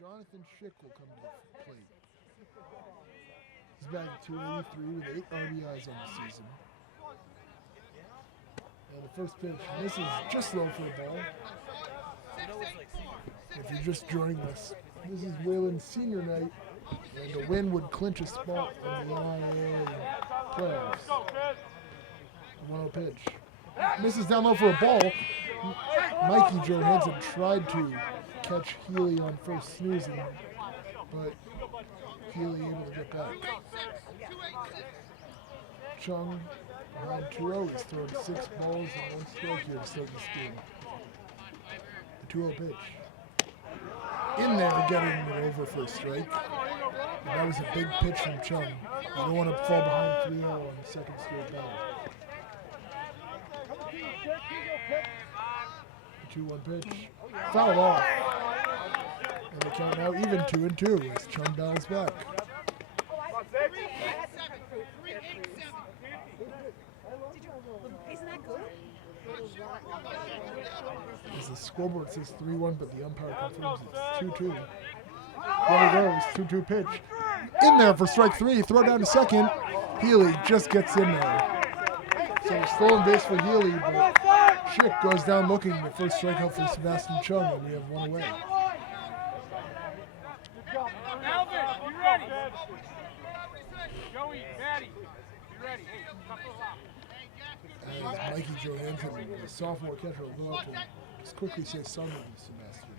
Jonathan Schick will come to the plate. He's batting 283 with 8 RBIs on the season. And the first pitch misses just low for the ball. If you're just joining us, this is Wayland's senior night, and a win would clinch a spot in the NIA playoffs. 1-0 pitch. Misses down low for a ball. Mikey Johansson tried to catch Healy on first snoozing, but Healy able to get back. Chung behind 2-0. He's thrown 6 balls and 1 strike here to start this game. The 2-0 pitch. In there, getting it over for a strike. And that was a big pitch from Chung. You don't want to fall behind 3-0 on the second straight batter. The 2-1 pitch. Foul off. And the count now even 2-2 as Chung battles back. Isn't that good? As the scoreboard says 3-1, but the umpire confirms it's 2-2. There he goes, 2-2 pitch. In there for strike 3, throw down to second. Healy just gets in there. So stolen base for Healy, but Schick goes down looking. The first strikeout for Sebastian Chung, and we have 1 away. Alvin, you ready? Joey, Maddie, you ready? Hey, As Mikey Johansson, the sophomore catcher, will go out to just quickly say something to Sebastian.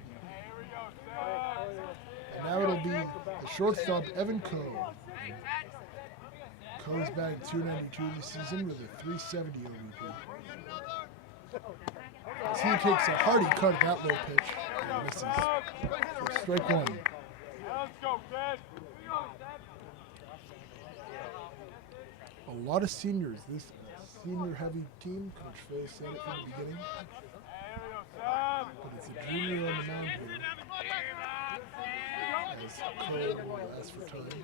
And now it'll be the shortstop, Evan Coe. Coe's batting 292 this season with a 370 OBP. As he takes a hearty cut at that low pitch and misses. So strike 1. let's go, kid. A lot of seniors. This senior-heavy team. Coach Fay said it from the beginning. But it's a junior on the mound here. As Coe will ask for time.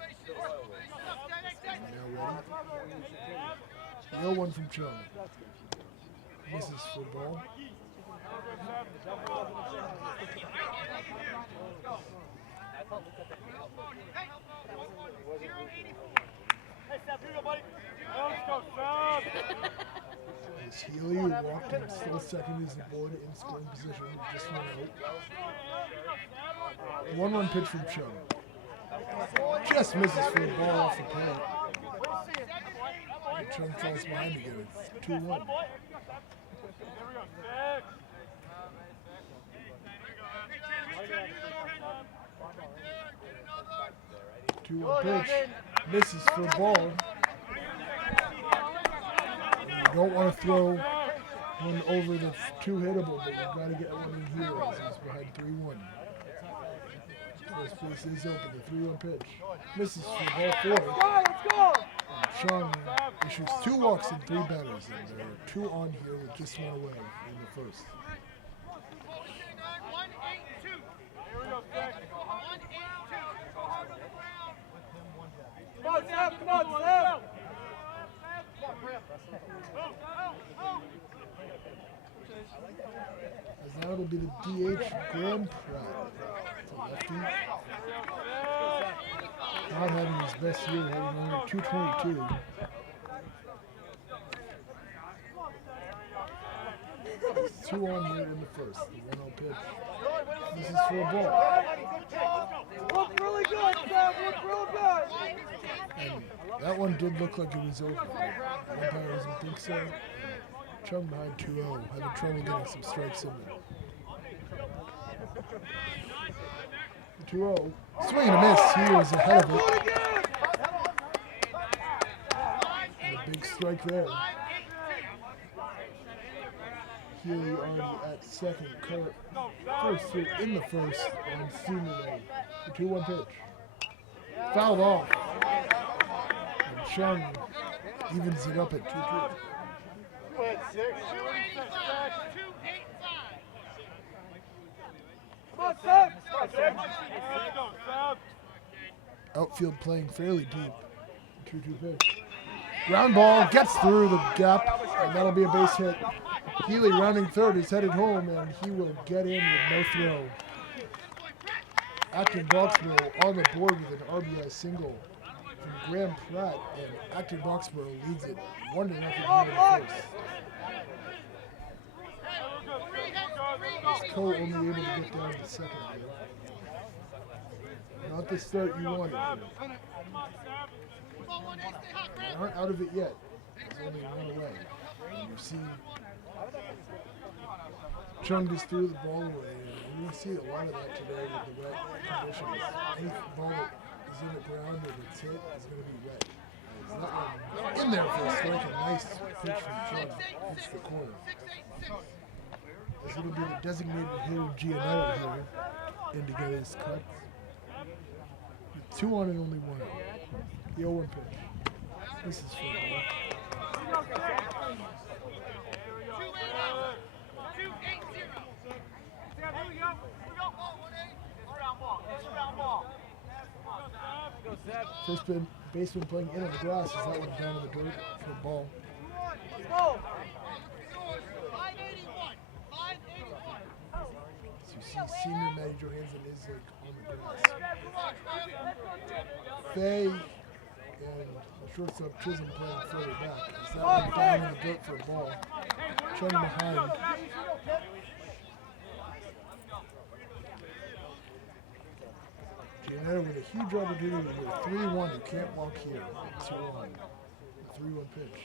Now ready. The 0-1 from Chung. Misses for ball. As Healy, who walked in still second, is the board in scoring position with just 1 out. 1-1 pitch from Chung. Just misses for the ball off the plate. And Chung falls behind again. It's 2-1. 2-1 pitch. Misses for the ball. You don't want to throw one over that's too hittable, but you've got to get one in here as he's behind 3-1. First base is open, the 3-1 pitch. Misses for ball 4. And Chung issues 2 walks and 3 batters, and there are 2 on here with just 1 away in the first. Come on, Sam! Come on, Sam! As now it'll be the DH, Graham Pratt. It's a lefty. Not having his best year, having only 222. There's 2 on here in the first, the 1-0 pitch. This is for a ball. Look really good, Sam! Look real good! And that one did look like it was over. The umpire doesn't think so. Chung behind 2-0, having trouble getting some strikes in there. 2-0. Swing and a miss. He was ahead of it. And a big strike there. Healy already at second. First here in the first on senior night. The 2-1 pitch. Fouled off. And Chung evens it up at 2-2. Outfield playing fairly deep. 2-2 pitch. Ground ball gets through the gap, and that'll be a base hit. Healy rounding third is headed home, and he will get in with no throw. Acton Boxborough on the board with an RBI single from Graham Pratt, and Acton Boxborough leads it 1-0 here in the first. Is Cole only able to get down to second here? Not the start you wanted. They aren't out of it yet. There's only one away. And you see Chung just threw the ball away. And you're going to see a lot of that today with the wet conditions. Any ball that is in the ground or it's hit is going to be wet. There's that one in there for a strike. A nice pitch from Chung. Hits the corner. It's going to be the designated hitter Gianetto here in to get his cut. 2 on and only 1 out. The 0-1 pitch. This is for the ball. First baseman playing in on the grass. Is that one down in the dirt for the ball? So you see senior Matty Johansson is like on the grass. Faye and the shortstop Chisholm playing further back. Is that one down in the dirt for a ball? Chung behind. Gianetto with a huge opportunity here. 3-1. You can't walk here. 2-1. 3-1 pitch.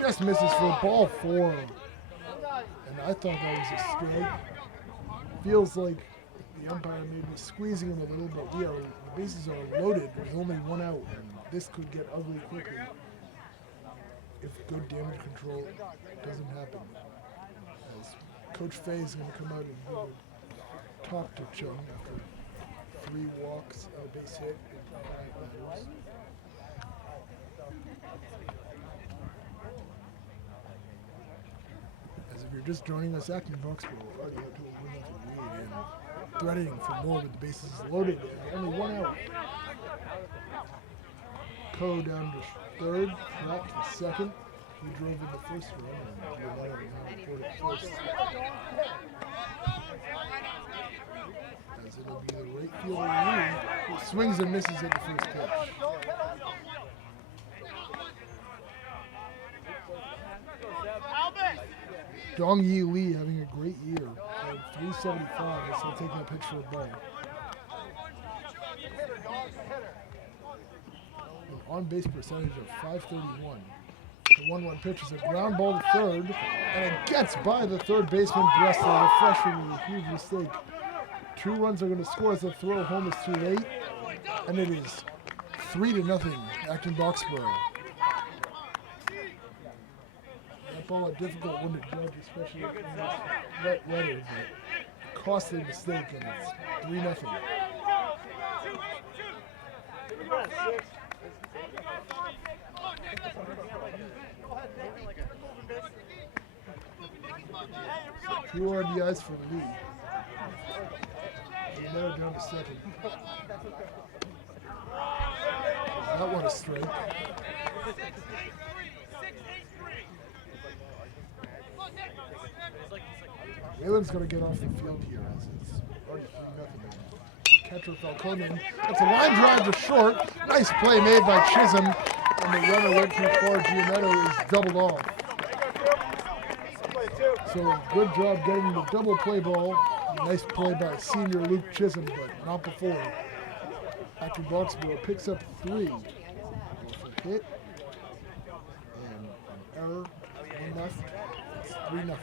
Just misses for ball 4. And I thought that was a strike. Feels like the umpire may be squeezing him a little, but the bases are loaded with only 1 out, and this could get ugly quickly if good damage control doesn't happen. As Coach Faye is going to come out and he would talk to Chung after 3 walks and a base hit and 5 batters. As if you're just joining us, Acton Boxborough already up to a 1-0 lead and threatening for more with the bases loaded and only 1 out. Coe down to third, Pratt to second. He drove in the first run and Gianetto now reported first. As it'll be the right fielder Lee, who swings and misses at the first pitch. Dong Yi Lee having a great year at 375 as he'll take that pitch for a ball. An on-base percentage of 531. The 1-1 pitch is a ground ball to third, and it gets by the third baseman Bressler, the freshman with a huge mistake. 2 runs are going to score as the throw home is too late, and it is 3-0 Acton Boxborough. That ball a difficult one to judge, especially in this wet weather, but costly mistake, and it's 3-0. So 2 RBIs for Lee. Gianetto down to second. That one a strike. Whalen's going to get off the field here as it's already 3-0. Catcher Falcone. That's a line drive to short. Nice play made by Chisholm. And the runner went too far. Gianetto is doubled off. So good job getting the double play ball. Nice play by senior Luke Chisholm, but not before. Acton Boxborough picks up 3. Hit. And an error. 1 left. It's 3-0.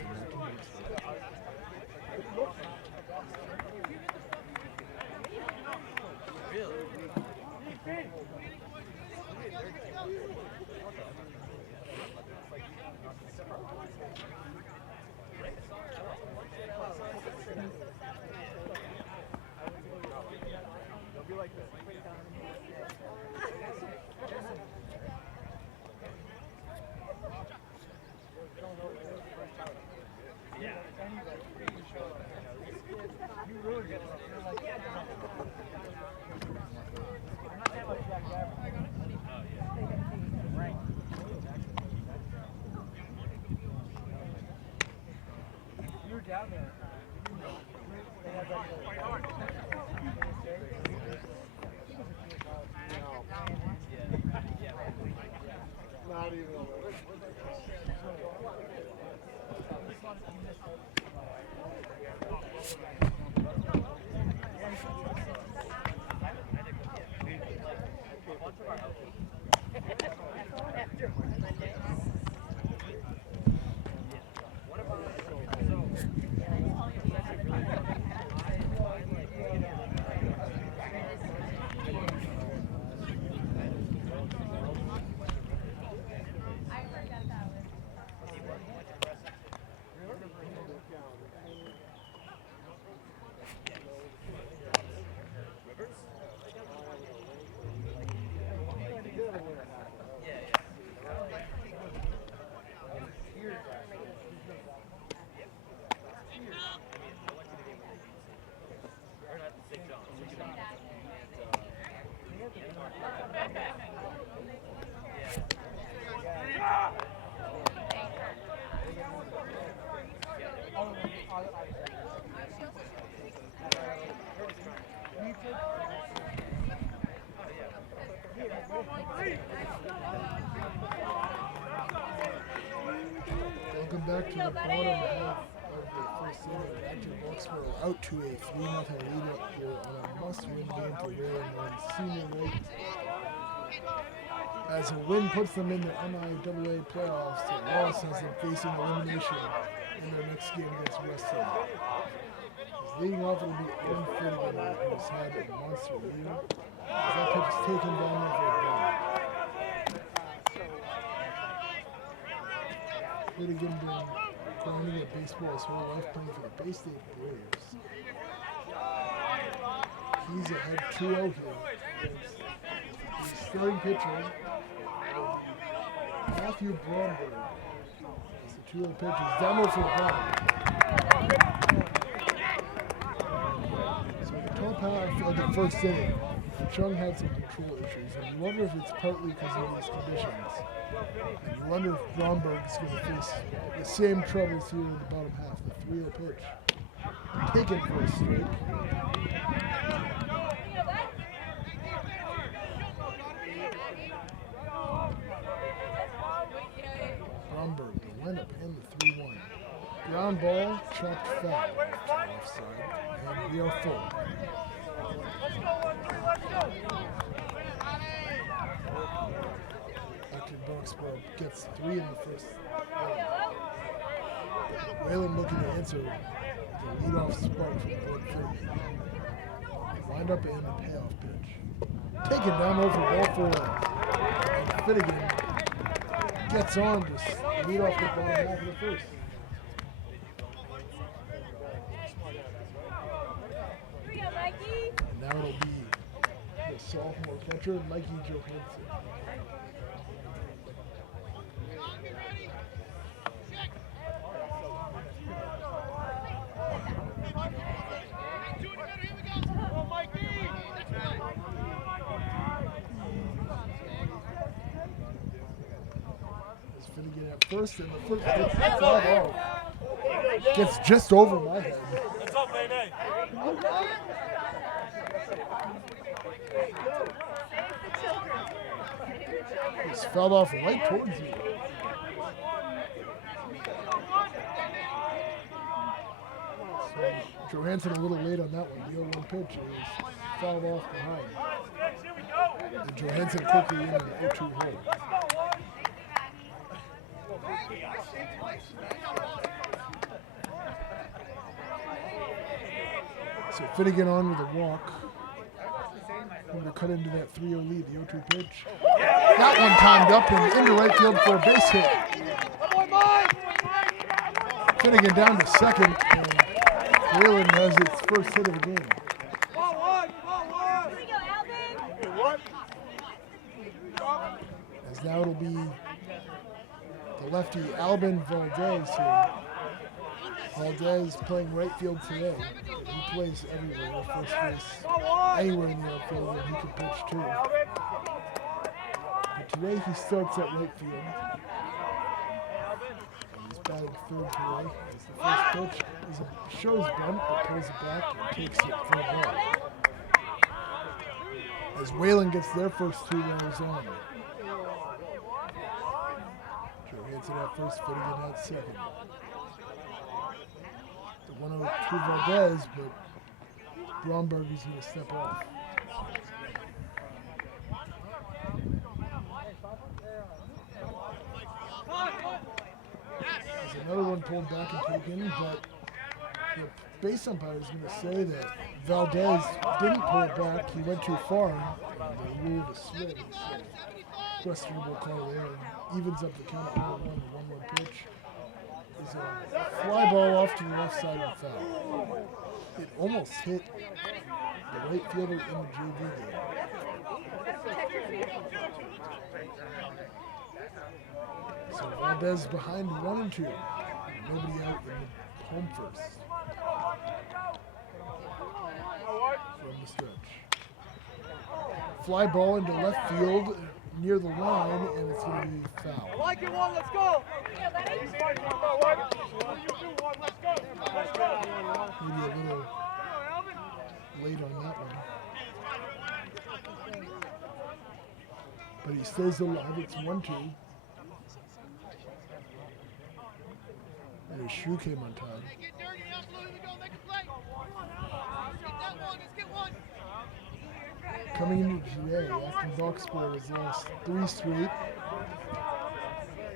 Welcome back to the bottom half of the first inning. Acton Boxborough out to a 3-0 lead up here on a must-win game for Wayland on senior night. As a win puts them in the MIAA playoffs, the loss has them facing elimination in their next game against Weston. As leading off, it'll be Aaron Finnegan, who's had a monster year. As that pitch is taken down over a ball. Finnegan been grinding at baseball his whole life, playing for the Bay State Braves. He's ahead 2-0 here. His starting pitcher, Matthew Bromberg. As the 2-0 pitch is down low for the ball. So in the top half of the first inning, Chung had some control issues, and you wonder if it's partly because of these conditions. And you wonder if Bromberg's going to face the same troubles here in the bottom half. The 3-0 pitch. Taken for a strike. Bromberg, the lineup in the 3-1. Ground ball, chopped foul to offside, and we are full. Acton Boxborough gets 3 in the first inning. Wayland looking to answer the leadoff spark from the 130. Wind up in the payoff pitch. Taken down over ball 4. And Finnegan gets on to lead off the bottom half of the first. And now it'll be the sophomore catcher, Mikey Johansson. Finnegan at first, and the first pitch fly off. Gets just over my head. It's fell off right towards you. So Johansson a little late on that one. The 0-1 pitch is fouled off behind. And Johansson quickly in an 0-2 hole. So Finnegan on with a walk. Going to cut into that 3-0 lead, the 0-2 pitch. That one timed up and into right field for a base hit. Finnegan down to second, and Wayland has its first hit of the game. As now it'll be the lefty Albin Valdez here. Valdez playing right field today. He plays everywhere, first base, anywhere in the outfield, and he can pitch too. But today he starts at right field. And he's batting third today. As the first pitch is a shows bunt, but pulls it back and takes it for a ball. As Wayland gets their first 2 runners on. gets it at first, footing it at second. The 102 Valdez, but Bromberger's going to step off. There's another one pulled back and taken, but the base umpire is going to say that Valdez didn't pull it back. He went too far, and they ruled a swing. Questionable call there. Evens up the count at 1-1, the 1-1 pitch. Is a fly ball off to the left side of the foul. It almost hit the right fielder in the JV game. So Valdez behind 1-2. Nobody out in the home first. From the stretch. Fly ball into left field near the line, and it's going to be foul. I like it, one. Let's go. Maybe a little late on that one. But he stays alive. It's 1-2. And his shoe came untied. Coming into today, Acton Boxborough has lost 3 straight.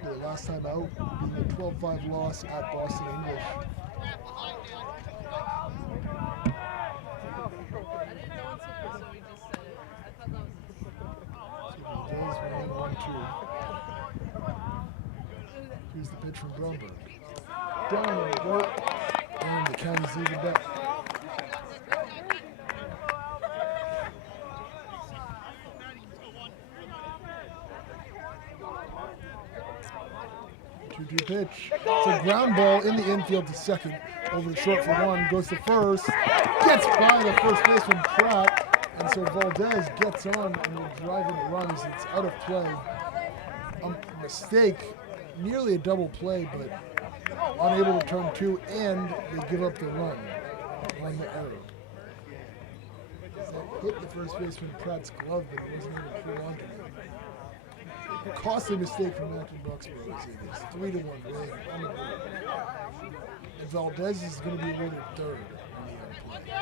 Their last time out being a 12-5 loss at Boston English. Here's the pitch from Bromberg. Down and go, and the count is even back. Two-two pitch. It's a ground ball in the infield to second. Over the short for one. Goes to first. Gets by the first baseman Pratt. And so Valdez gets on and will drive into runs. It's out of play. A mistake. Nearly a double play, but unable to turn two, and they give up the run on the error. That hit the first baseman Pratt's glove, but it wasn't able to pull onto it. Costly mistake from Acton Boxborough. It's 3-1 lead on the board. And Valdez is going to be awarded third on the play.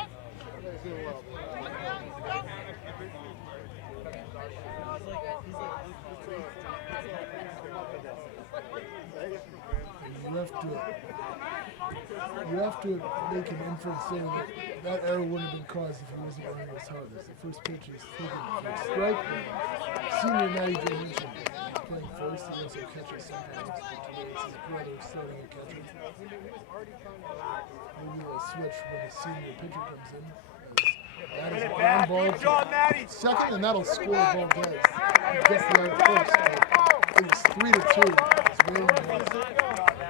You have to make an inference saying that that error wouldn't have been caused if he wasn't running as hard. As the first pitch is taken for a strike. Senior Matty Johansson is playing first. He also catches sometimes, but today it's his brother starting a catcher. Maybe we'll switch when the senior pitcher comes in. That is a ground ball to second, and that'll score Valdez. He gets the out first. It was 3-2. It's really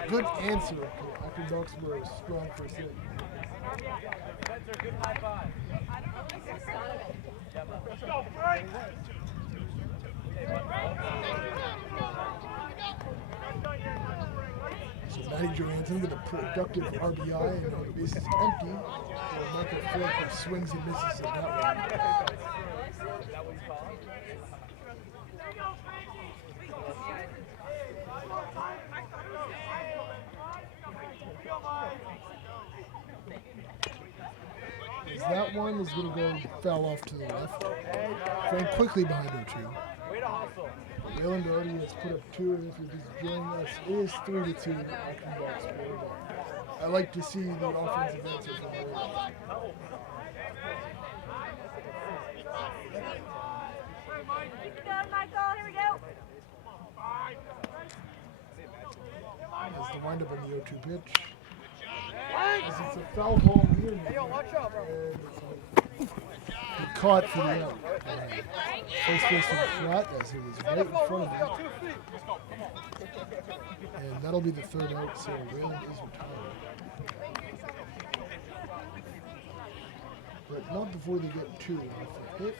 good answer to Acton Boxborough's strong first hit. So Matty Johansson with a productive RBI, and now the base is empty. So Michael Phillips swings and misses at that one. That one is going to go foul off to the left. Frank quickly behind 0-2. Wayland already has put up 2, and if you're just joining us, it is 3-2 Acton Boxborough. I like to see the offensive answer from Wayland. As the windup on the 0-2 pitch. As it's a foul ball near me. He caught for the out. First baseman Pratt as it was right in front of him. And that'll be the third out, so Wayland is retired. But not before they get 2 off the hit.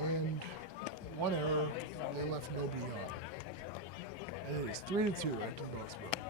And 1 error, they left nobody on. And it is 3-2 Acton Boxborough.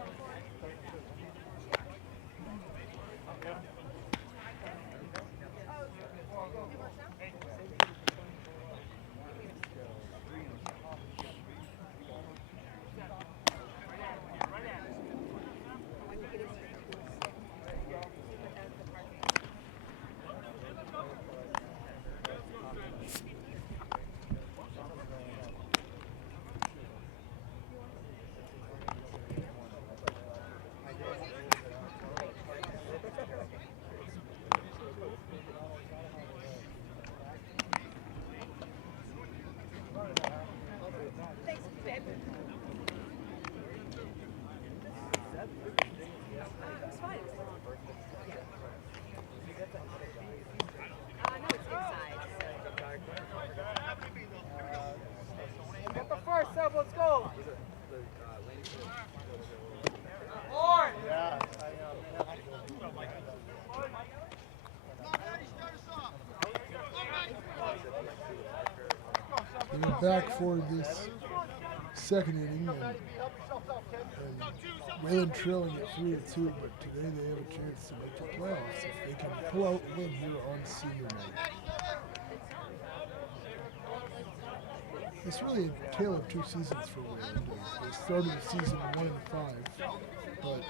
back for this second inning, and Wayland trailing at 3-2, but today they have a chance to make the playoffs if they can pull out a win here on senior night. It's really a tale of two seasons for Wayland. They started the season 1-5, but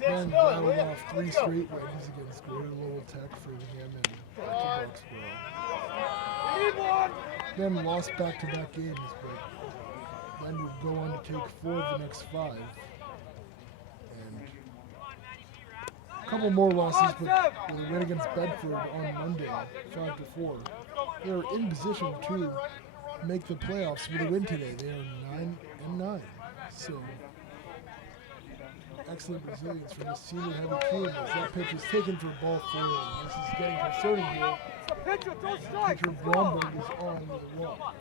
then rattled off 3 straight wins against Greater Lowell Tech, Framingham, and Boxborough. Then lost back-to-back games, but then would go on to take 4 of the next 5. And a couple more losses, but with a win against Bedford on Monday, 5-4. They're in position to make the playoffs with a win today. They are 9-9. So excellent resilience from the senior heavy team as that pitch is taken for ball 4. This is getting concerning here. Pitcher Bromberg is on with a walk.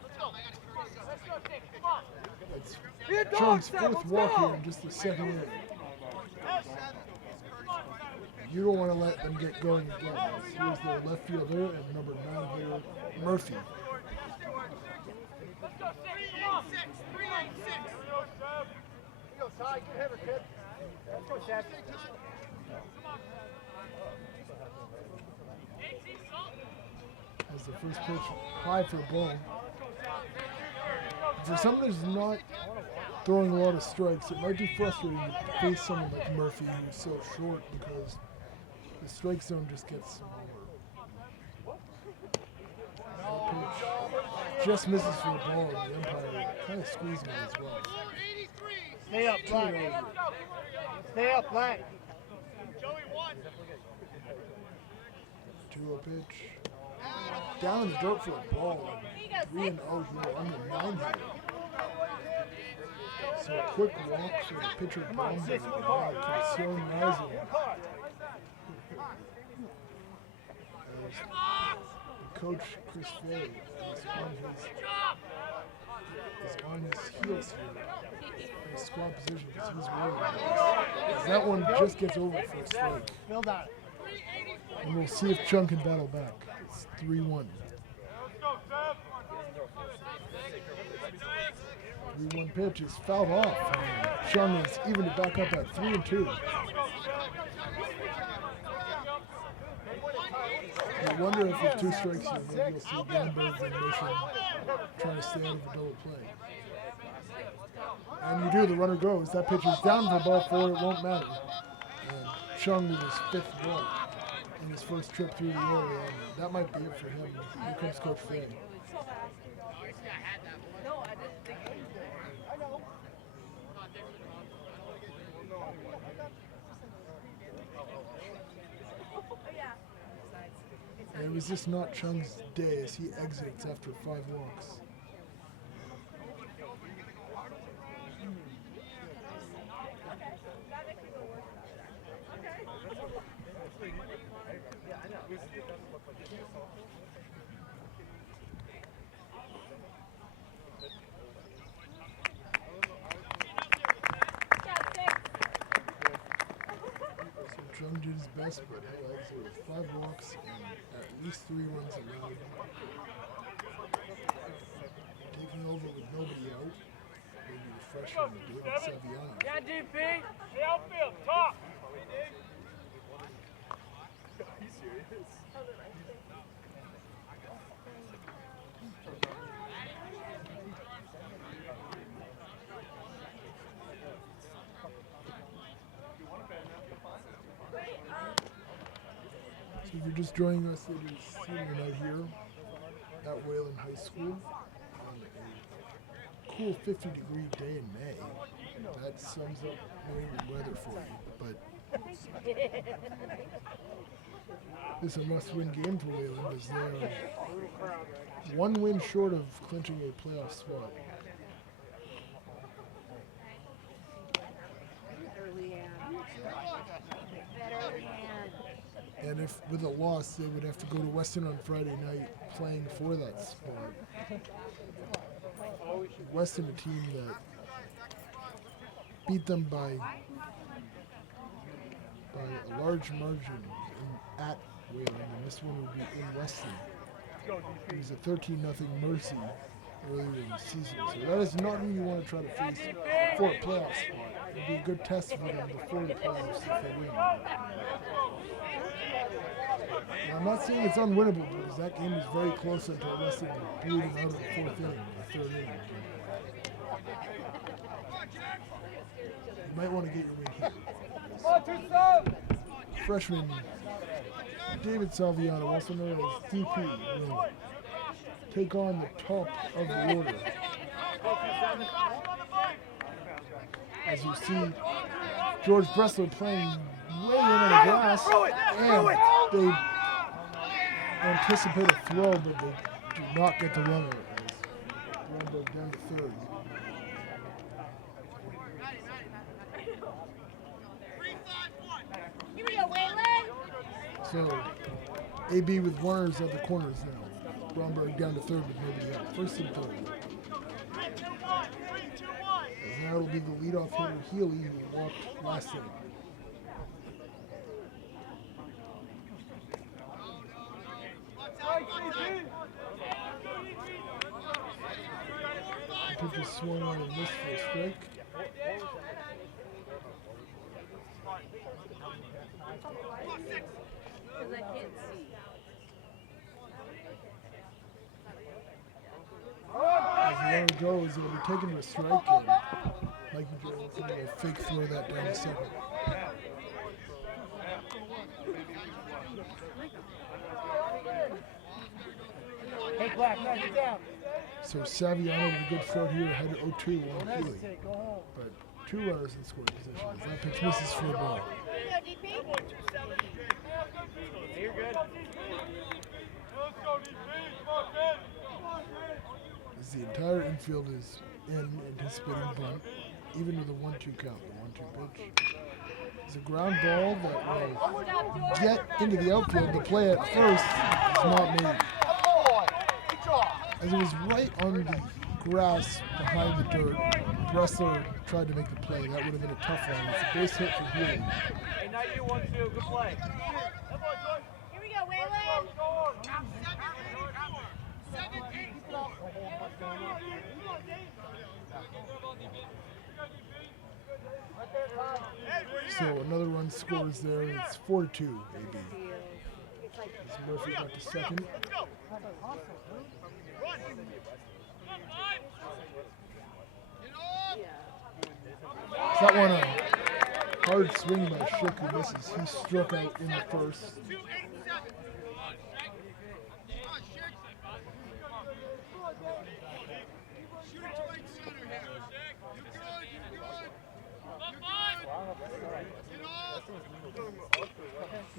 It's Jones' 4th walk here in just the second inning. You don't want to let them get going again. Here's their left fielder and number 9 hitter, Murphy. As the first pitch high for a ball. For someone who's not throwing a lot of strikes, it might be frustrating to face someone like Murphy who's so short because the strike zone just gets smaller. That pitch just misses for the ball, and the umpire kind of squeezed me as well. Stay up, Black. Stay up, Black. 2-0 pitch. Down in the dirt for a ball. 3-0 here on the 9 hitter. So a quick walk for the pitcher Bromberg to Sion Rising. As the coach Chris Fay is on his heels here in a squad position because he's worried. As that one just gets over for a strike. And we'll see if Chung can battle back. It's 3-1. 3-1 pitch is fouled off. And Chung is even to back up at 3-2. I wonder if with 2 strikes here, maybe you'll see Bromberg and Nation trying to stay out of the double play. And you do, the runner goes. That pitch is down for ball 4, it won't matter. And Chung with his 5th walk in his first trip through the area, and that might be it for him. Here comes Coach Fay. And it was just not Chung's day as he exits after 5 walks. Chung did his best, but he exits with 5 walks and at least 3 runs allowed. Taking over with nobody out. Maybe the freshman Dylan Saviano. Yeah, DP. The outfield, top. Are you serious? So if you're just joining us, it is senior night here at Wayland High School on a cool 50-degree day in May. That sums up New England weather for you. But this is a must-win game for Wayland as they are 1 win short of clinching a playoff spot. And if with a loss, they would have to go to Weston on Friday night playing for that spot. Weston, a team that beat them by a large margin at Wayland, and this one would be in Weston. It was a 13-0 Mercy earlier in the season. So that is not who you want to try to face for a playoff spot. It'd be a good test for them before the playoffs if they win. And I'm not saying it's unwinnable because that game was very close until Weston blew them out of the fourth inning, or third inning. You might want to get your win here. Freshman David Salviano, also known as DP, will take on the top of the order. As you see, George Bressler playing way in on the glass, and they anticipate a throw, but they do not get the runner as Brumberg down to third. So, AB with runners at the corners now. Bromberg down to third with nobody out. First and third. As now it'll be the leadoff hitter Healy who walked last inning. The pitch is swung on and missed for a strike. Because I can't see. As the runner goes, it'll be taken to a strike, and Mike McGill will fake throw that down to second. Hey, Black, knock it down. So Saviano with a good start here, ahead to 0-2 on Healy. Go home. But two runners in scoring position. As that pitch misses for a ball. You're good. As the entire infield is in anticipating bunt, even with a 1-2 count, the 1-2 pitch. It's a ground ball that will get into the outfield. The play at first is not made. As it was right on the grass behind the dirt, Bressler tried to make the play. That would have been a tough one. It's a base hit for Healy. Hey, now you 1-2. Good play. Here we go, Waylon. So another run scores there. It's 4-2, AB. As Murphy got to second. Is that one a hard swing by Schick who misses? He struck out in the first.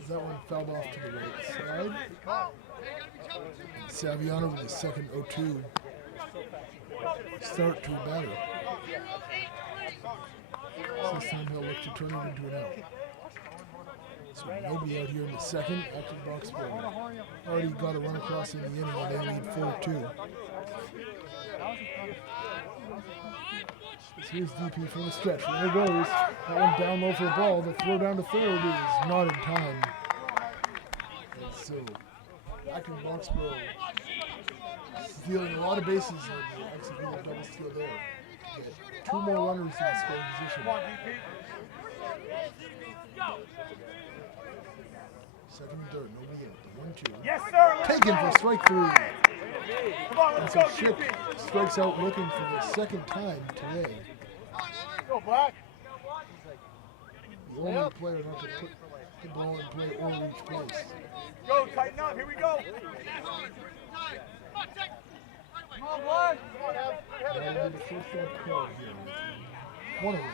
As that one fouled off to the right side. Saviano with his second 0-2 start to a batter. So this time he'll look to turn it into an out. So nobody out here in the second. Acton Boxborough already got a run across in the inning and they lead 4-2. So here's DP from the stretch. There it goes. That one down low for a ball. The throw down to third is not in time. And so Acton Boxborough stealing a lot of bases and executing a double steal there. Get two more runners in scoring position. Second and third, nobody in. 1-2. Yes, sir. Taken for strike three. Come on, And let's so go, Schick DP. strikes out looking for the second time today. Go, Black. The only player not to put the ball in play or reach place. Go, tighten up. Here we go. Come on, Black. That'll be the first out call here. One away.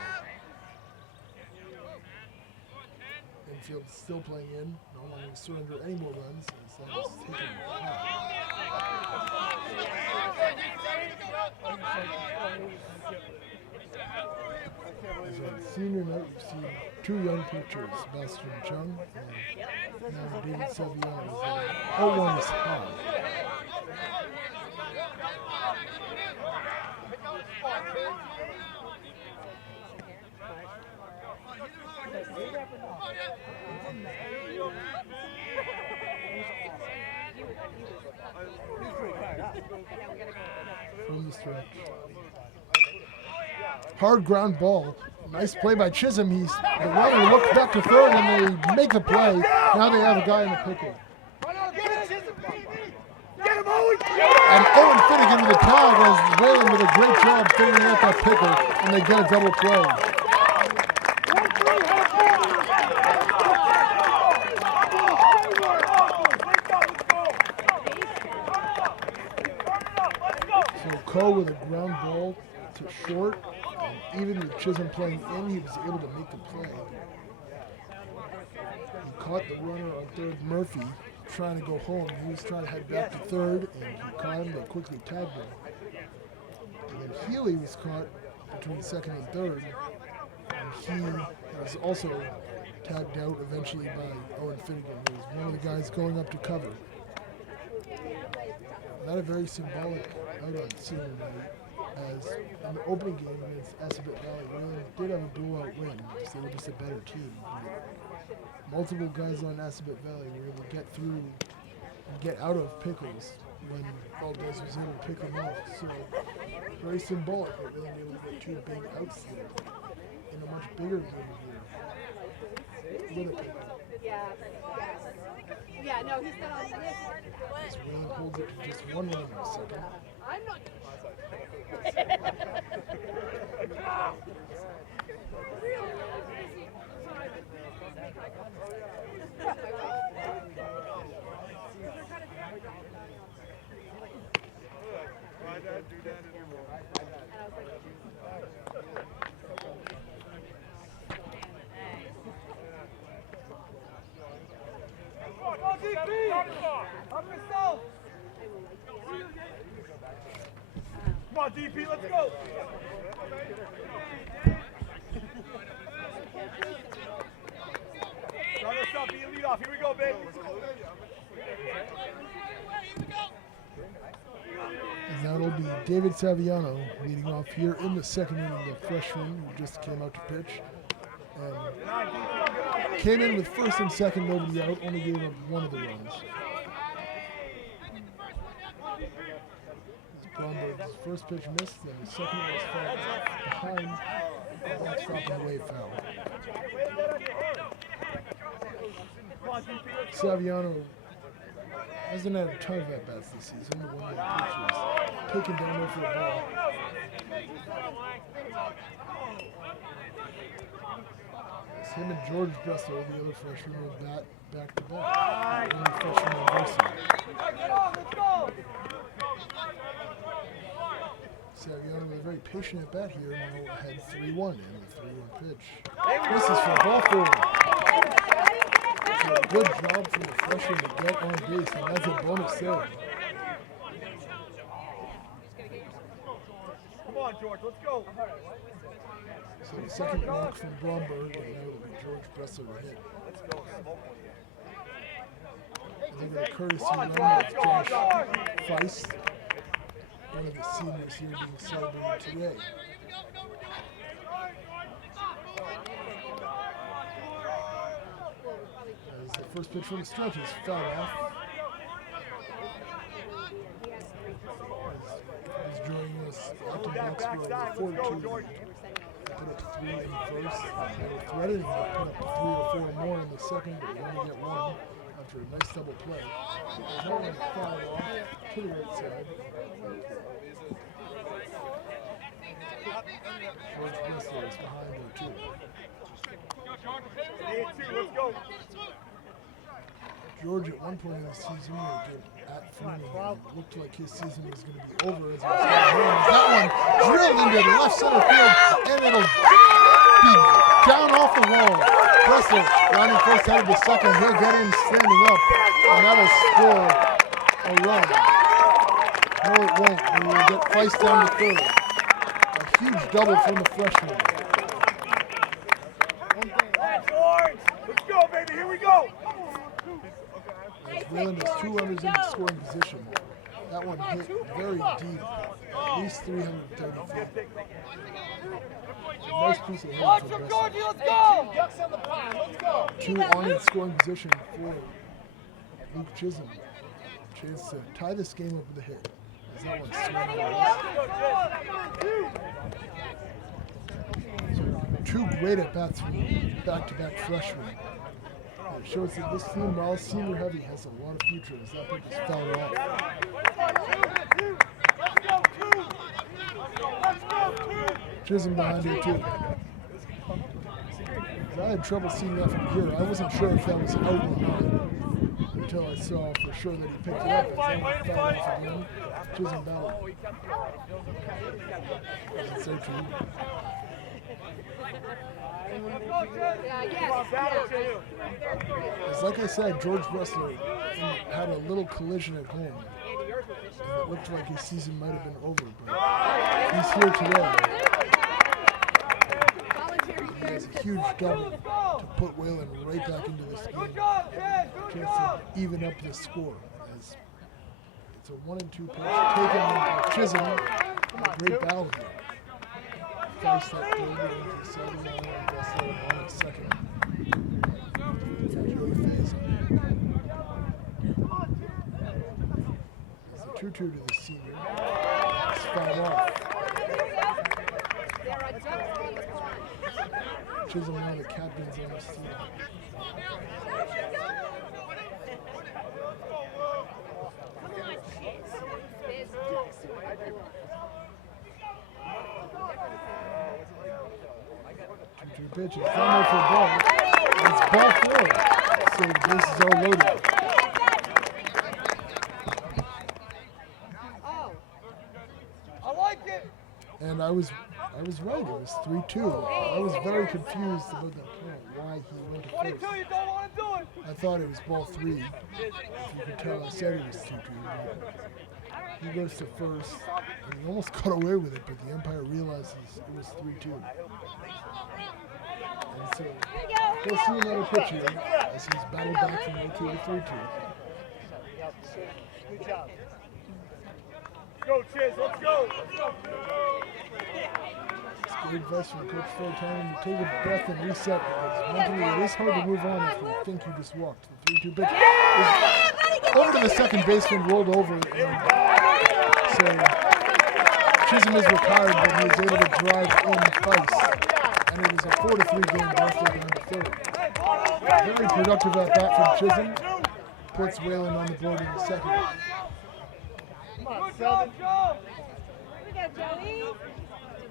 Infield still playing in. No longer to surrender any more runs. As that is taken As on senior night, we've seen two young pitchers, Sebastian Chung and now David Saviano. 0-1 is high. From the stretch. Hard ground ball. Nice play by Chisholm. He's the runner looks back to third and they make the play. Now they have a guy in the pickle. And Owen Finnegan with the tag as Whalen did a great job figuring out that pickle, and they get a double play. So Coe with a ground ball to short, and even with Chisholm playing in, he was able to make the play. He caught the runner on third, Murphy, trying to go home. He was trying to head back to third, and he caught him. They quickly tagged him. And then Healy was caught between second and third, and he was also tagged out eventually by Owen Finnegan, who was one of the guys going up to cover. Not a very symbolic out on senior night, as in the opening game against Assabet Valley, Whalen did have a blowout win, because they were just a better team. Multiple guys on Assabet Valley were able to get through and get out of pickles when Valdez was able to pick them off. So very symbolic that Whalen able to get two big outs there in a much bigger game here with a pickle. Yeah, no, he's not on this. As Whalen holds it to just one run in the second. I'm not. Come on, DP, let's go. Start us up, be a lead off. Here we go, baby. And that'll be David Saviano leading off here in the second inning, the freshman who just came out to pitch. And came in with first and second, nobody out, only gave up one of the runs. Bromberg's first pitch missed, and the second was fouled behind the backstop away foul. Saviano hasn't had a ton of at-bats this season, but one of the pitchers taken down there for the ball. It's him and George Bresso, the other freshman, will bat back-to-back. Only freshman on varsity. Saviano with a very patient at bat here, now ahead 3-1 in the 3-1 pitch. This is from ball forward. It's a good job from the freshman to get on base, and that's a bonus there. Come on, George, let's go. So the second walk from Bromberg, and now it'll be George Bresso to hit. And then a courtesy run of Josh Feist, one of the seniors here being celebrated today. As the first pitch from the stretch is fouled off. As joining us, Acton Boxborough with a 4-2. Put up 3 in the first. They were threatening to put up 3 or 4 more in the second, but they only get one after a nice double play. There's no one fouled off to the right side. George Bristol is behind there too. Let's go. George at one point in the season at Framingham looked like his season was going to be over as it was that one drilled into the left center field, and it'll be down off the wall. Bristol rounding first headed to second. He'll get in standing up, and that'll score a run. No, it won't. We will get Feist down to third. A huge double from the freshman. Let's go, baby. Here we go. As Whalen has 2 runners in the scoring position. That one hit very deep, at least 330 feet. Nice piece of hitting from Bristol. Let's go. Ducks on the pond. Let's go. 2 on in scoring position for Luke Chisholm. Chance to tie this game up with a hit. As that one's two great at-bats from back-to-back freshmen. It shows that this team, while senior heavy, has a lot of future as that pitch is fouled off. Chisholm behind it too. I had trouble seeing that from here. I wasn't sure if that was out or not until I saw for sure that he picked it up. As that one fouled off again. Chisholm battled. That's so true. It's like I said, George Bressler had a little collision at home. And it looked like his season might have been over, but he's here today. He has a huge double to put Whalen right back into this game. Chance to even up the score. As it's a 1-2 pitch taken by Chisholm. A great battle here. Face that third into the second line and Bressler on the second. Joey Faze. It's a 2-2 to the senior. It's fouled off. Chisholm now the captain's on his team. Two pitches, down there for a ball. It's ball 4. So the bases are loaded. I like it. And I was right. It was 3-2. I was very confused about that count. Why he went to 22, first. you don't want to do it. I thought it was ball 3. If you could tell, I said it was 2-2. He goes to first, and he almost got away with it, but the umpire realizes it was 3-2. And so we'll see another pitch here as he's battled back from 0-2 to 3-2. Good job. Go, Chiz, let's go. It's good advice from Coach Phil telling him to take a breath and reset, because mentally it is hard to move on after you think you just walked. The 3-2 pitch is over to the second baseman, rolled over, and so Chisholm is retired, but he was able to drive in twice. And it was a 4-3 game, Bressler down to third. Very productive at bat from Chisholm. Puts Whalen on the board in the second. Come on, Seven. We got Joey.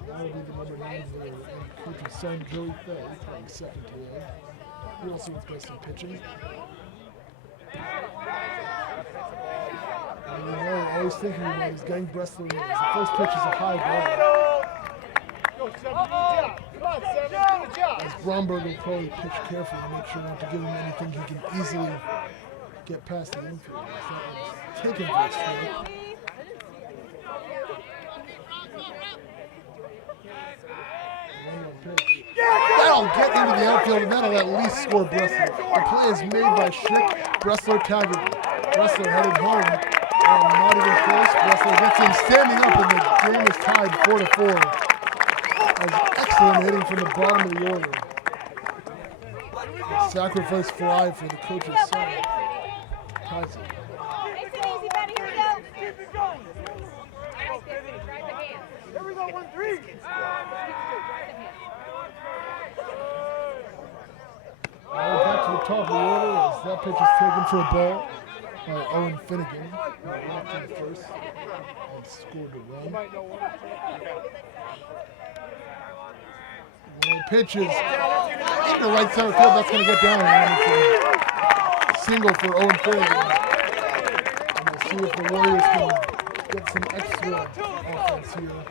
That'll be the number 9 for coach's son, Joey Fay, playing second today. He also wants to play some pitching. And you know, always thinking about is getting Bressler. The first pitch is a high ball. Go, Seven, good job. Come on, Seven, good job. As Bromberg will probably pitch carefully to make sure not to give him anything he can easily get past the infield. So that was taken for a strike. Pitch. That'll get into the outfield, and that'll at least score Bressler. The play is made by Schick. Bressler tagging. Bressler headed home, and not even close. Bressler gets him standing up, and the game is tied 4-4. That's excellent hitting from the bottom of the order. Sacrifice fly for the coach's son. Ties it. Makes it easy, buddy. Here we go. Keep it going. Here we go, 1-3. Back to the top of the order as that pitch is taken for a ball by Owen Finnegan. Walked in first and scored a run. One of the pitches into right center field. That's going to get down. And it's a single for Owen Finnegan. And we'll see if the Warriors can get some extra offense here.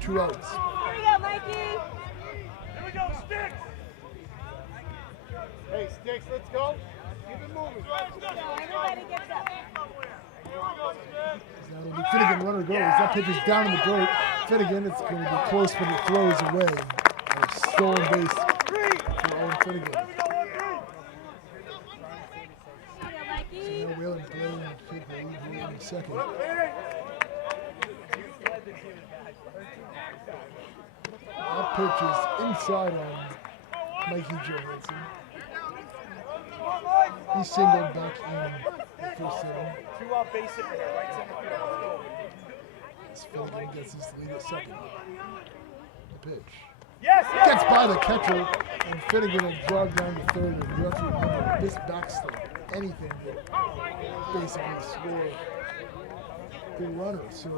2 outs. Here we go, Mikey. Here we go, Sticks. Hey, Sticks, let's go. Keep it moving. Everybody gets up. That'll be Finnegan, runner goes. That pitch is down in the dirt. Finnegan, it's going to be close, but it throws away. And a stolen base for Owen Finnegan. Here we go, 1-3. So now Whalen playing to take the lead here in the second. That pitch is inside on Mikey Johansson. He singled back in the first inning. 2 out base hit here, right center field. Let's go. As Finnegan gets his lead at second. The pitch. Yes, yes. Gets by the catcher, and Finnegan will jog down to third, and you have to remember this backstop, anything will basically score the runner. So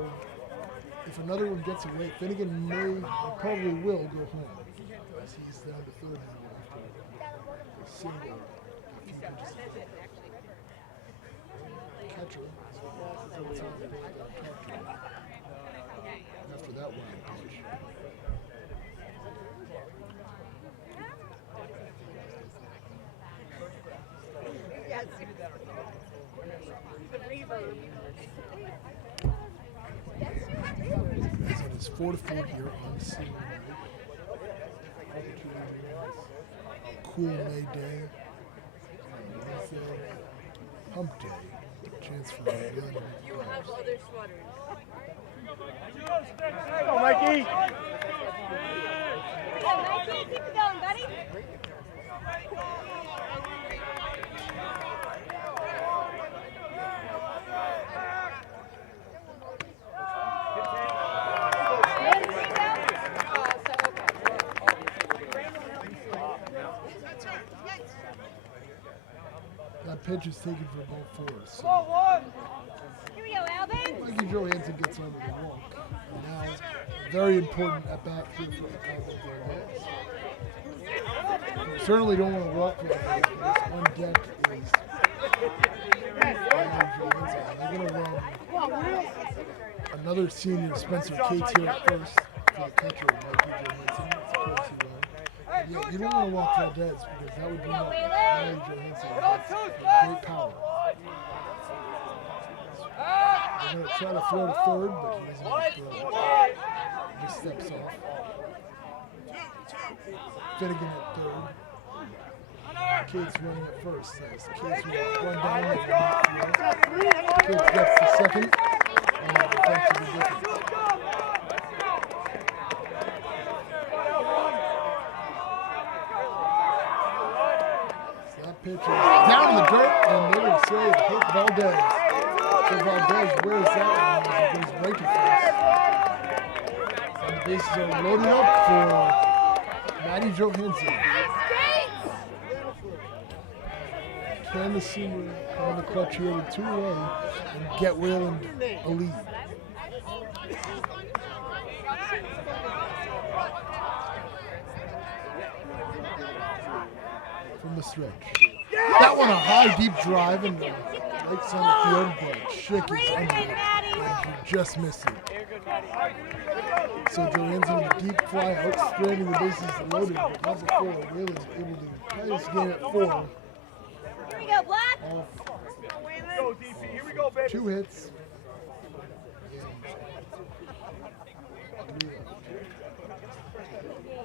if another one gets away, Finnegan may, probably will go home. As he's down to third now after a single. If you can just catcher. After that one pitch. It's 4-4 here on Senior night. Cool May day. Hump day. Chance for a young You have other sweaters. Go, Mikey. Here we go, Mikey. Keep it going, buddy. That pitch is taken for ball 4. So Ball 1. Here we go, Alvin. Mikey Johansson gets on the walk. And now, very important at bat here for Acton. Certainly don't want to walk like this, because on deck is Johansson. They're going to run another senior, Spencer Cates, here at first for the catcher, Mikey Johansson. It's a courtesy run. Yeah, you don't want to walk Valdez because that would bring up Mikey Johansson. Great power. I'm going to try to throw to third, but he doesn't want to throw. He just steps off. Finnegan at third. Cates running at first. As Cates will run down the field. Cates gets the second. And the defense will be different. So that pitch is down in the dirt, and they will say it hit Valdez. So Valdez wears that one as it goes right to first. And the bases are loaded up for Matty Johansson. Can the senior come on the clutch here with 2 away and get Wayland a lead? From the stretch. That one a high deep drive in the right center field, but Schick is under it, and he just missed it. So Johansson with a deep fly out, stranding the bases loaded, but not before Wayland's able to tie this game at 4. Here we go, Black. Go, DP. Here we go, baby. 2 hits.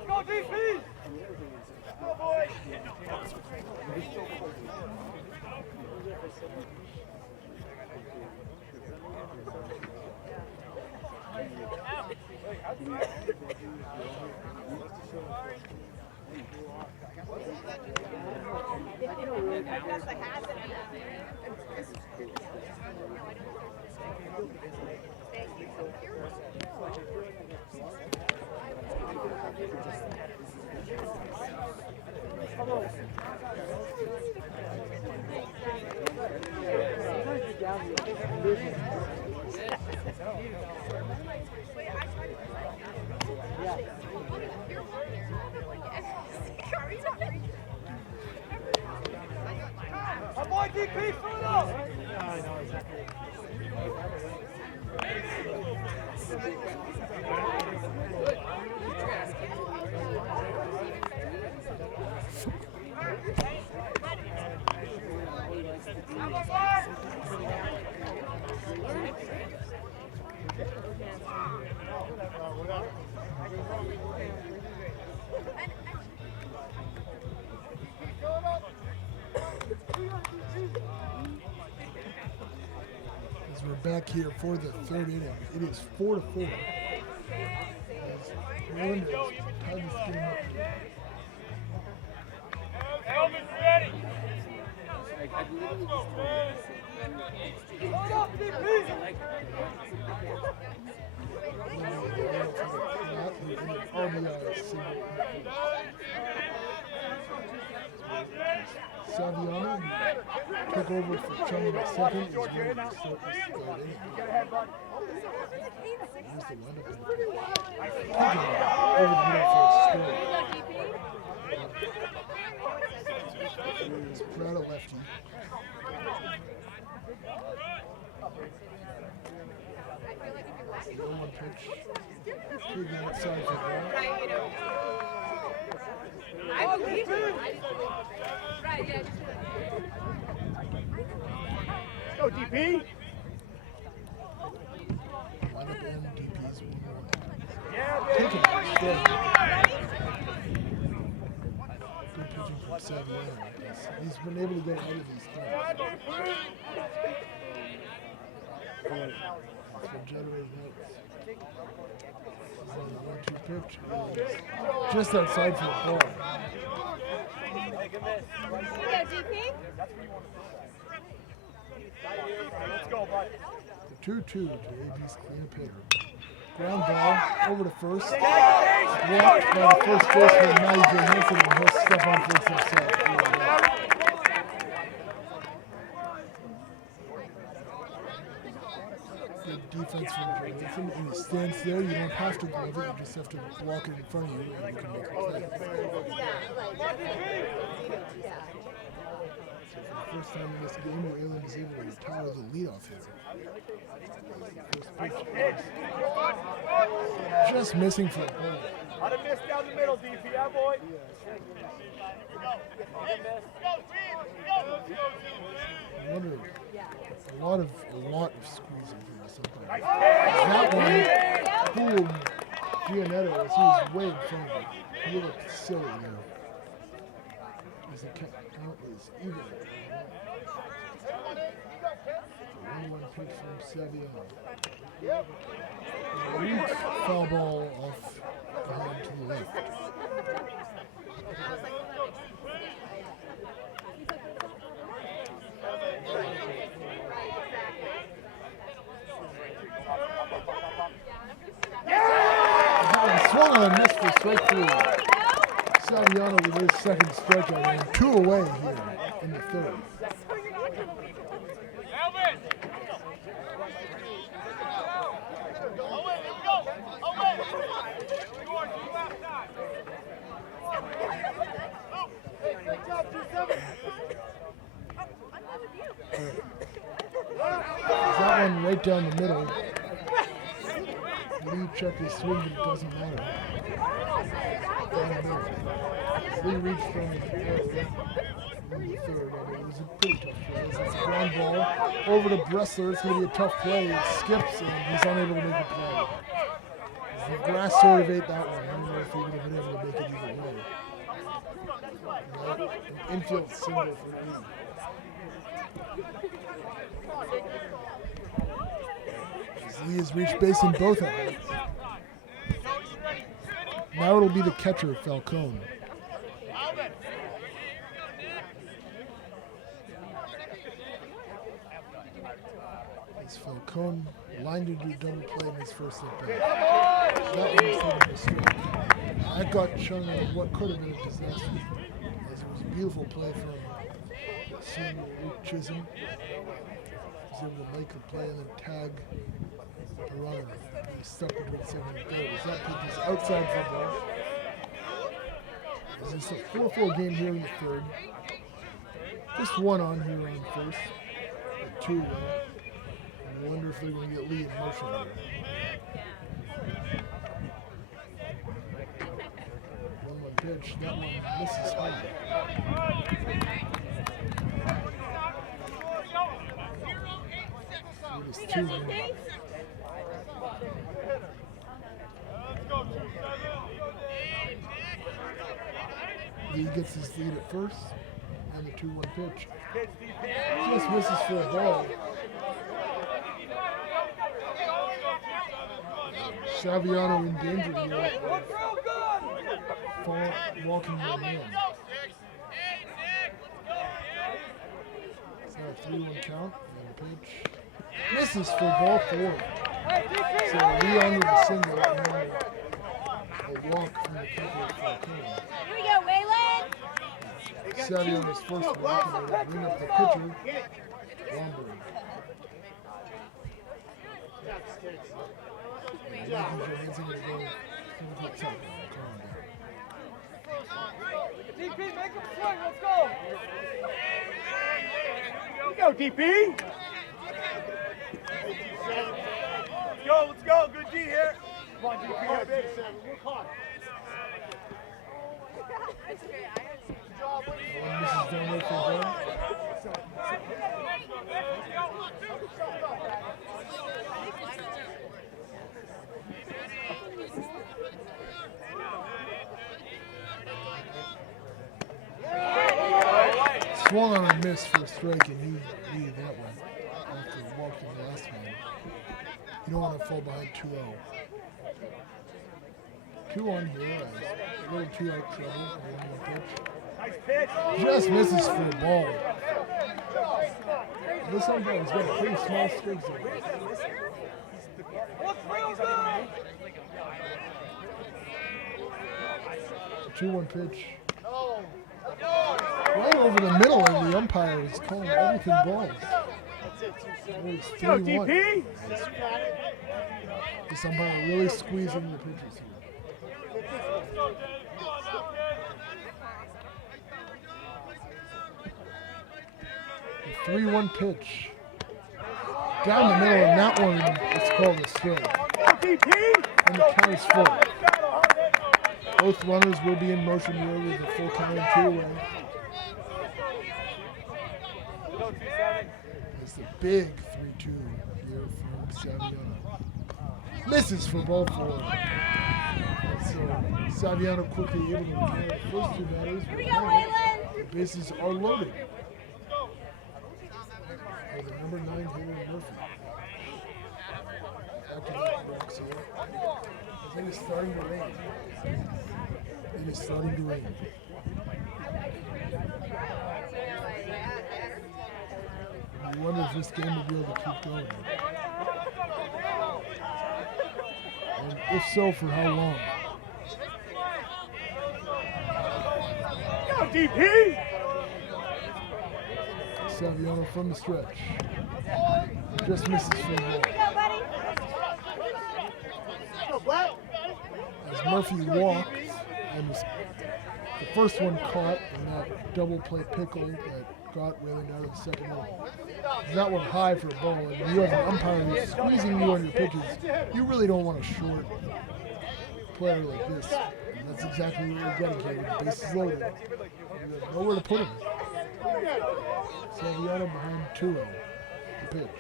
Go, DP. Go, boy. My boy DP, through it up. As we're back here for the 3rd inning, it is 4-4. As Wayland has tied this game up here. Elvin's ready. Saviano took over for Chung in the second. He's winning the second. Here's the lineup. Over the middle for a score. Here's Prada lefty. No one pitch. Big outside for that. I believe it. Right, yeah. Go, DP. Lineup and DP's 1-1. Yeah, Taking it straight. Good pitching from Saviano. He's been able to get out of these things. That's been generating hits. He's on the 1-2 pitch. Just outside for the ball. Yeah, DP? Let's go, bud. The 2-2 to AB's cleanup hitter. Ground ball over to first. Blocked by the first baseman, Nigel Hansen, and he'll step on first himself. Good defense from Hansen, and he stands there. You don't have to glove it, you just have to block it in front of you, and you can make a play. First time in this game where Aylan is able to retire the leadoff hitter. Just missing for a ball. How to miss down the middle, DP, yeah, boy. I wonder, a lot of squeezing here sometimes. That one, boom, Gianetto, as he was way in front of him. He looked silly there. As the count is even. 1-1 pitch from Saviano. A weak foul ball off behind to the left. Swung on a miss for strike three. Saviano with his second strikeout and 2 away here in the third. That one right down the middle. Lee checked his swing, but it doesn't matter. Down the middle. Lee reached from the third, and it was a pretty tough play. It's a ground ball over to Bressler. It's going to be a tough play. It skips, and he's unable to make the play. The grass sort of ate that one. I don't know if he would have been able to make it either way. An infield single for Lee. Lee has reached base in both at bats. Now it'll be the catcher, Falcone. As Falcone lined into a double play in his first at bat. That one was taken to strike. That got Chung on what could have been a disaster. As it was a beautiful play from senior Luke Chisholm. He was able to make the play and then tag the runner. He stuck between second and third. As that pitch is outside for ball. This is a 4-4 game here in the third. Just one on here on first. And 2 away. I wonder if they're going to get Lee in motion here. 1-1 pitch. That one misses high. It is 2-1. Lee gets his lead at first, and the 2-1 pitch. Just misses for a ball. Saviano in danger here. Walking the man. So 3-1 count. And the pitch misses for ball 4. So Leon with a single and then a walk from the keeper for King. Here we go, Waylon. Savvy on his first walk and they bring up the pitcher. Longer. And Johansen going to go to the top. DP, make him swing. Let's go. Here we go, DP. Let's go. Good D here. Come on, DP. Work hard. This is done with for him. Swung on a miss for a strike, and he needed that one after walking the last one. You don't want to fall behind 2-0. 2-1 here, a little 2-out trouble. Nice pitch. Just misses for the ball. This umpire's got a pretty small strike zone. Looks real good. 2-1 pitch. Right over the middle, and the umpire is calling everything balls. It's Go, 3-1. DP. This umpire really squeezing the pitches here. The 3-1 pitch. Down the middle, and that one is called a strike. And the count is full. Both runners will be in motion here with a full count and 2 away. It's a big 3-2 here from Saviano. Misses for ball 4. So Saviano quickly able to retire the first 2 batters. Here we go, Waylon. The bases are loaded. With the number 9 hitter Murphy. Acton walks here. I think it's starting to rain. It is starting to rain. I wonder if this game will be able to keep going. And if so, for how long? Go, DP. Saviano from the stretch. Just misses for the ball. Go, Black. As Murphy walks, and the first one caught in that double play pickle that got Wayland out of the second inning. That one high for a ball, and when you have an umpire who's squeezing you on your pitches, you really don't want a short player like this. And that's exactly what we're getting here. The base is loaded. You have nowhere to put him. Saviano behind 2-0. The pitch.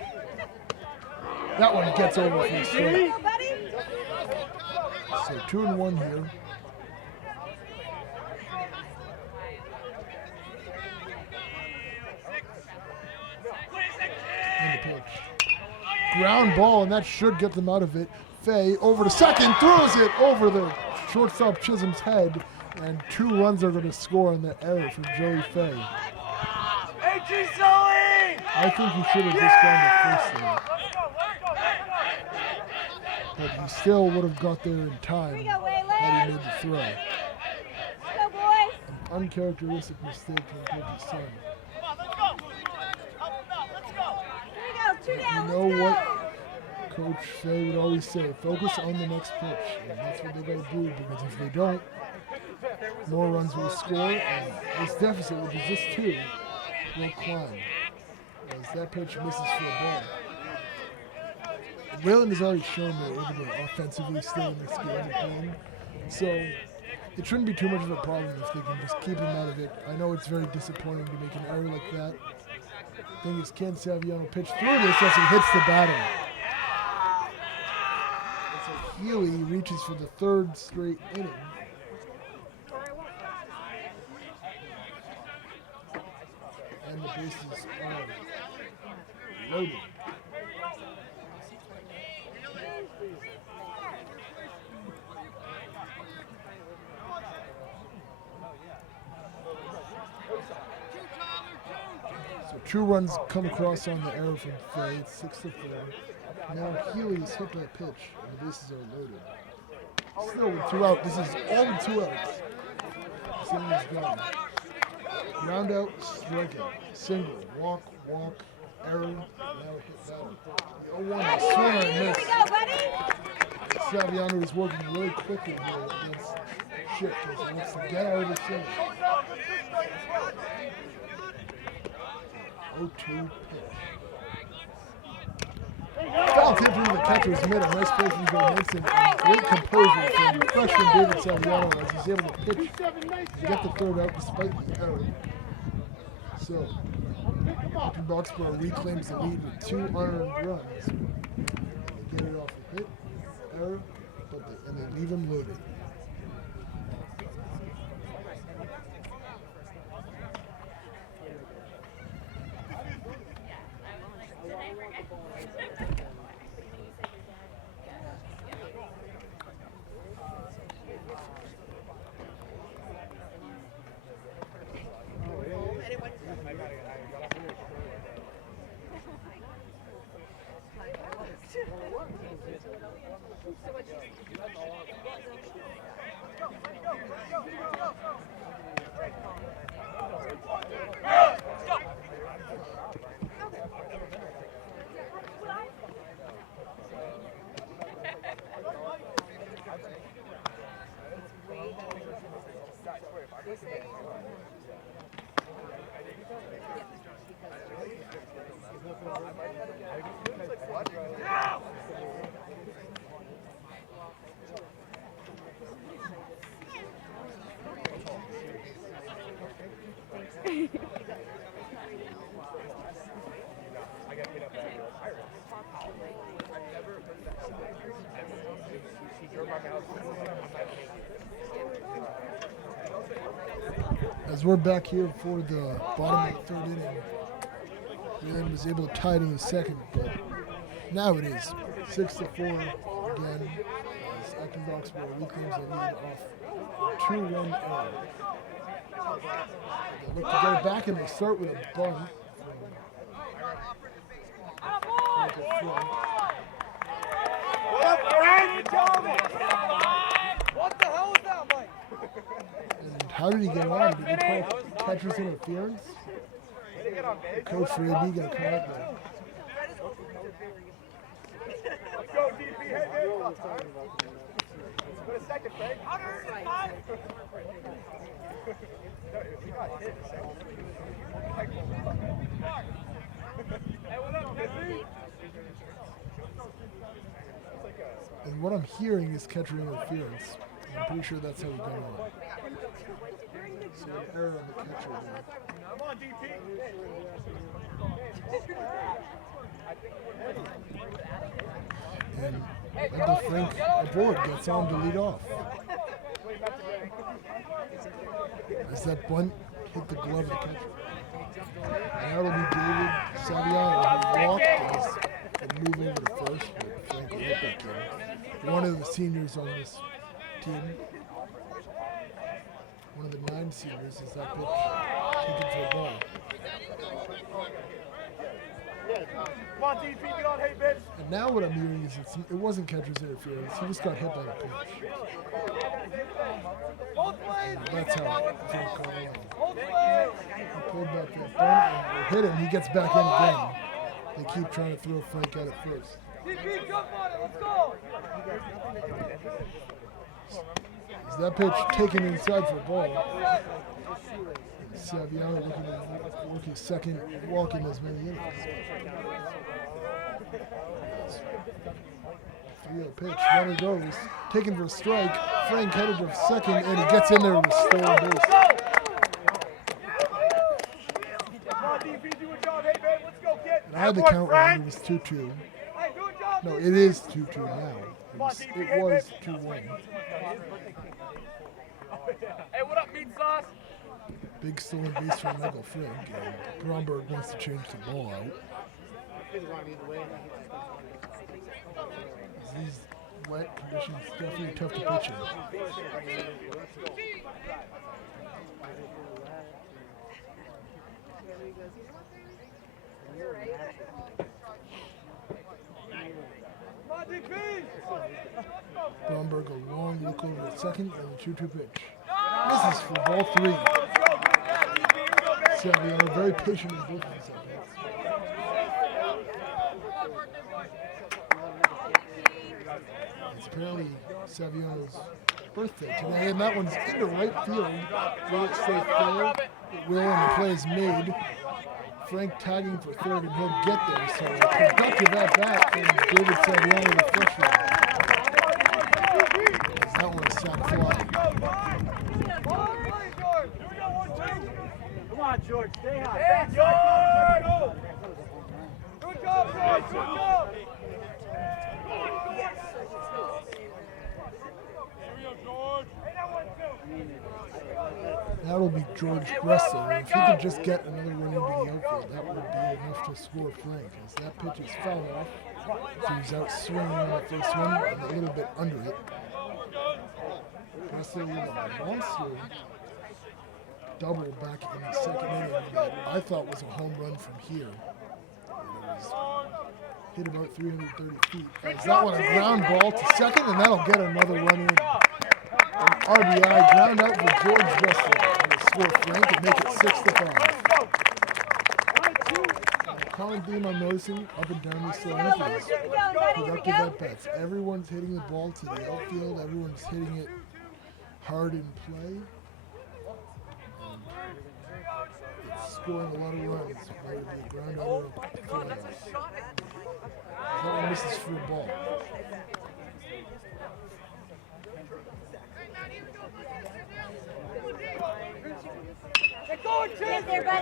That one gets over for the strike. So 2-1 here. And the pitch. Ground ball, and that should get them out of it. Fay over to second, throws it over the shortstop Chisholm's head, and 2 runs are going to score on the error from Joey Fay. I think he should have just gone the first there. But he still would have got there in time had he made the throw. Go, boys. An uncharacteristic mistake from Coach's son. Here we go, 2 down. You know what Coach Fay would always say, focus on the next pitch. And that's what they got to do, because if they don't, more runs will score, and this deficit, which is just 2, will climb. As that pitch misses for a ball. Wayland has already shown they're able to offensively stay in this game again. So it shouldn't be too much of a problem if they can just keep him out of it. I know it's very disappointing to make an error like that. The thing is, can Saviano pitch through this as he hits the batter? So Healy reaches for the 3rd straight inning. And the bases are loaded. So 2 runs come across on the error from Frey. It's 6-4. Now Healy is hit that pitch, and the bases are loaded. Still with 2 out. This is all with 2 outs. Single is gone. Ground out, strikeout. Single, walk, error. Now hit batter. The 0-1 is swing and miss. Saviano is working really quickly here against Schick as he wants to get out of the single. 0-2 pitch. Foul tip into the catcher's mitt. A nice play from Joe Henson. Great composure from freshman David Saviano as he's able to pitch and get the 3rd out despite the error. So, Acton Boxborough reclaims the lead with 2 unearned runs. They get it off a hit, error, and they leave him loaded. As we're back here for the bottom of the 3rd inning, Whelan was able to tie it in the 2nd, but now it is 6-4 again as Acton Boxborough reclaims the lead off 2-1 error. They look to get it back and they start with a bunt. What the hell is that, Mike? And how did he get on? Did he call catcher's interference? Coach Raby gonna call it there. Let's go, DP. Hey, man. Put a second, Frank. He got hit. Hey, what up, Jesse? And what I'm hearing is catcher interference. I'm pretty sure that's how he got on. So an error on the catcher there. Come on, DP. And Uncle Frank Aboard gets on to lead off. As that bunt hit the glove of the catcher. Now it'll be David Saviano who walked and move over to first with Frank Aboard, one of the seniors on this team. One of the 9 seniors is that pitch taken for a ball. Come on, DP, get on, hey, bitch. And now what I'm hearing is it wasn't catcher's interference. He just got hit by the pitch. And that's how Frank called it. He pulled back that bunt and hit him. He gets back in again. They keep trying to throw Frank out at first. DP, jump on it, let's go. Is that pitch taken inside for a ball? Saviano looking to work his second walk in as many innings. 3-0 pitch, runner goes, taken for a strike. Frank headed to second, and he gets in there with a stolen base. And I had the count wrong. It was 2-2. No, it is 2-2 now. It was 2-1. Hey, what up, meat sauce? Big stolen base from Michael Frank, and Bromberg wants to change the ball out. These wet conditions definitely tough to pitch in. Bromberg a long look over at second and the 2-2 pitch. Misses for ball 3. Saviano very patient in both of these at-bats. It's apparently Saviano's birthday today, and that one's into right field. Will it stay fair? It will, and the play is made. Frank tagging for third, and he'll get there. So a productive at-bat from David Saviano, the freshman. As that one's sack fly. Come on, George, stay high. Hey, George! Good job, George, good job! That'll be George Gressler. If he could just get another run into the outfield, that would be enough to score Frank. As that pitch is fouled off, so he's out swinging on the first one and a little bit under it. Gressler with a monster double back in the second inning that I thought was a home run from here. It was hit about 330 feet. As that one a ground ball to second, and that'll get another run in. An RBI ground out for George Gressler. He'll score Frank and make it 6-5. Common theme I'm noticing up and down these Olympians. Productive at-bats. Everyone's hitting the ball to the outfield. Everyone's hitting it hard in play. It's scoring a lot of runs. Whether it be a ground out or a fly. That one misses for a ball.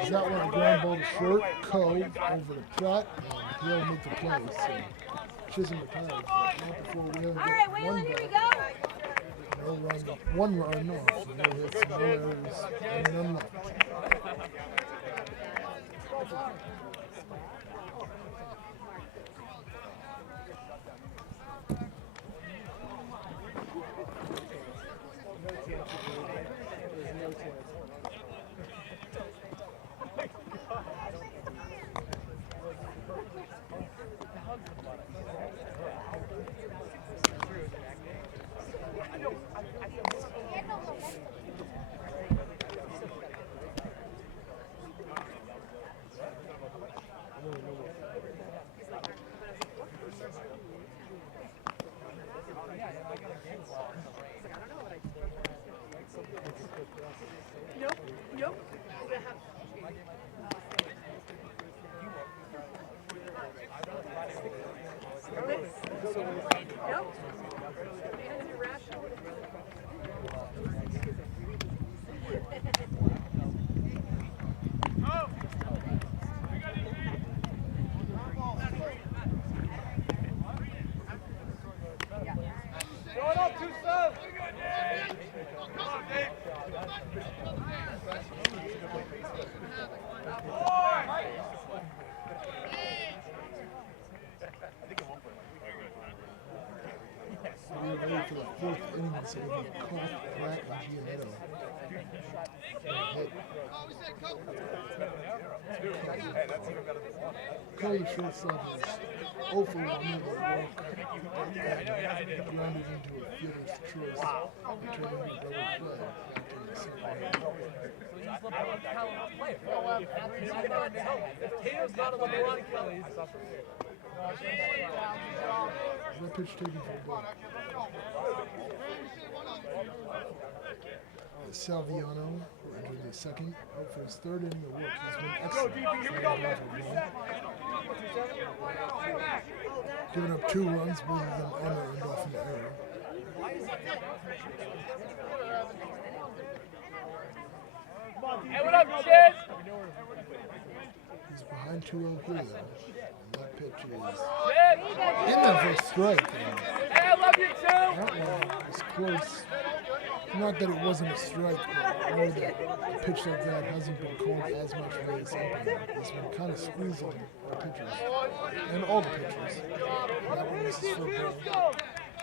Is that one a ground ball to short? Coe over to Pratt, and he'll make the play. So Chisholm retired. Not before we have All right, Waylon, here we go. No run, one run off. So no hits, no errors, and none left. Ready for the fourth inning, so it'll be Koff, Pratt, and Gianetto. Cole, the shortstop, is 0 for 1 with a walk. Grounded into a fielder's choice. And turned into a double play after the second inning. That pitch taken for a ball. Salviano entered the second, out for his third inning of work. He's been excellent. Giving up 2 runs, both of them unearned off an error. Hey, what up, kids? He's behind 2-0 here, though. And that pitch is Kid? in there for a strike. Hey, I love you too. That one was close. Not that it wasn't a strike, but more that a pitch like that hasn't been called as much by this umpire. He's been kind of squeezing the pitchers. And all the pitchers. That one misses for a ball.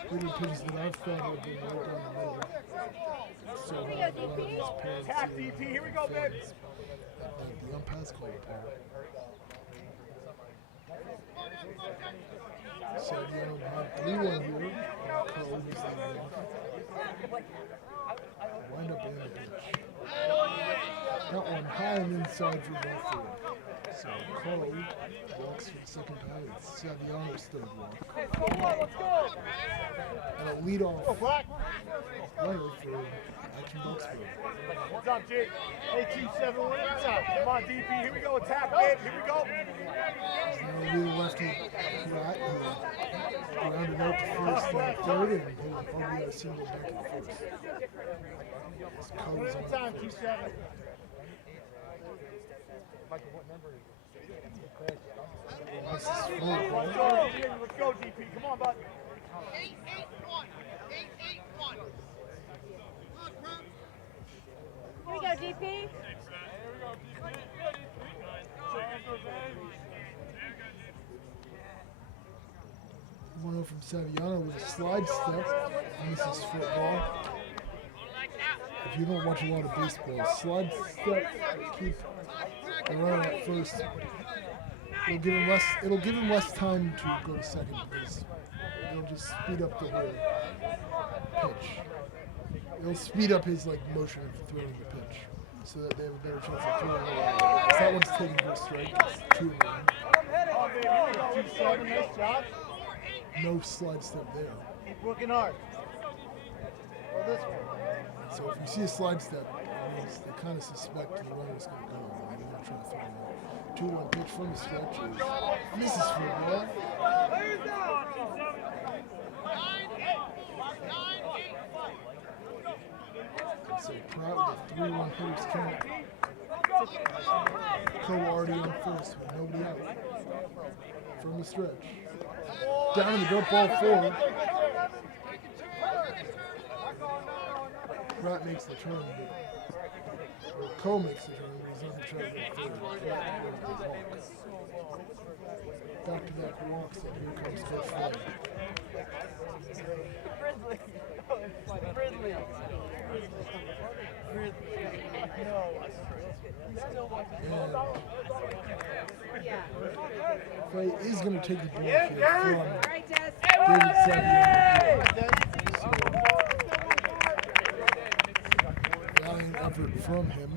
Pretty pitches that I've thought have been right down the middle. So hard that a lot of these parents Tap DP, here we go, baby. that the umpires call apart. Saviano behind 3-1 here. Cole is leading off. Wind up in the pitch. That one high and inside for left field. So Cole walks for the second time. It's Saviano's third walk. And a leadoff runner for Acton Boxborough. What's up, Jake? 827 wins up. Come on, DP. Here we go. Attack, man. Here we go. Now we lefty Pratt who rounded out the first and third and hit probably a single back in the first. Cole's on Time, the first. 27. This is full. Let's go, DP. Come on, bud. 8-8-1. 8-8-1. Here we go, DP. One from Saviano with a slide step. Misses football. If you don't watch a lot of baseball, slide step keep the runner at first. It'll give him less time to go to second because it'll just speed up the whole pitch. It'll speed up his motion of throwing the pitch so that they have a better chance of throwing it. Because that one's taken for a strike. It's 2-1. 2-7, nice job. No slide step there. Keep working hard. Or this one. So if you see a slide step, it means they kind of suspect the runner's going to go. And they're going to try to throw him out. 2-1 pitch from the stretch is misses for a ball. So Pratt with a 3-1 hitter's count. Cole already on first with nobody out. From the stretch. Down in the dirt ball forward. Pratt makes the turn. Or Cole makes the turn, but he's not going to try to go third. Back-to-back walks, and here comes Coach Floyd. Clay is going to take the ball here from David Saviano. Valiant effort from him.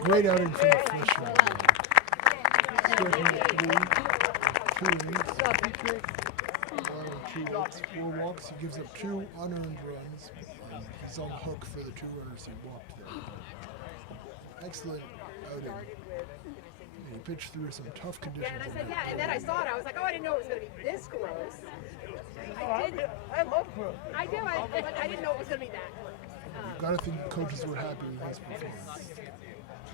Great outing from the freshman. Striking at 2 weeks. 2 walks, 4 walks. He gives up 2 unearned runs. And he's on the hook for the 2 runners he walked there. Excellent outing. He pitched through some tough conditions. Yeah, and I said, yeah, and then I saw it. I was like, oh, I didn't know it was going to be this close. I did. I love Brooke. I do, but I didn't know it was going to be that close. You've got to think the coaches were happy with his performance.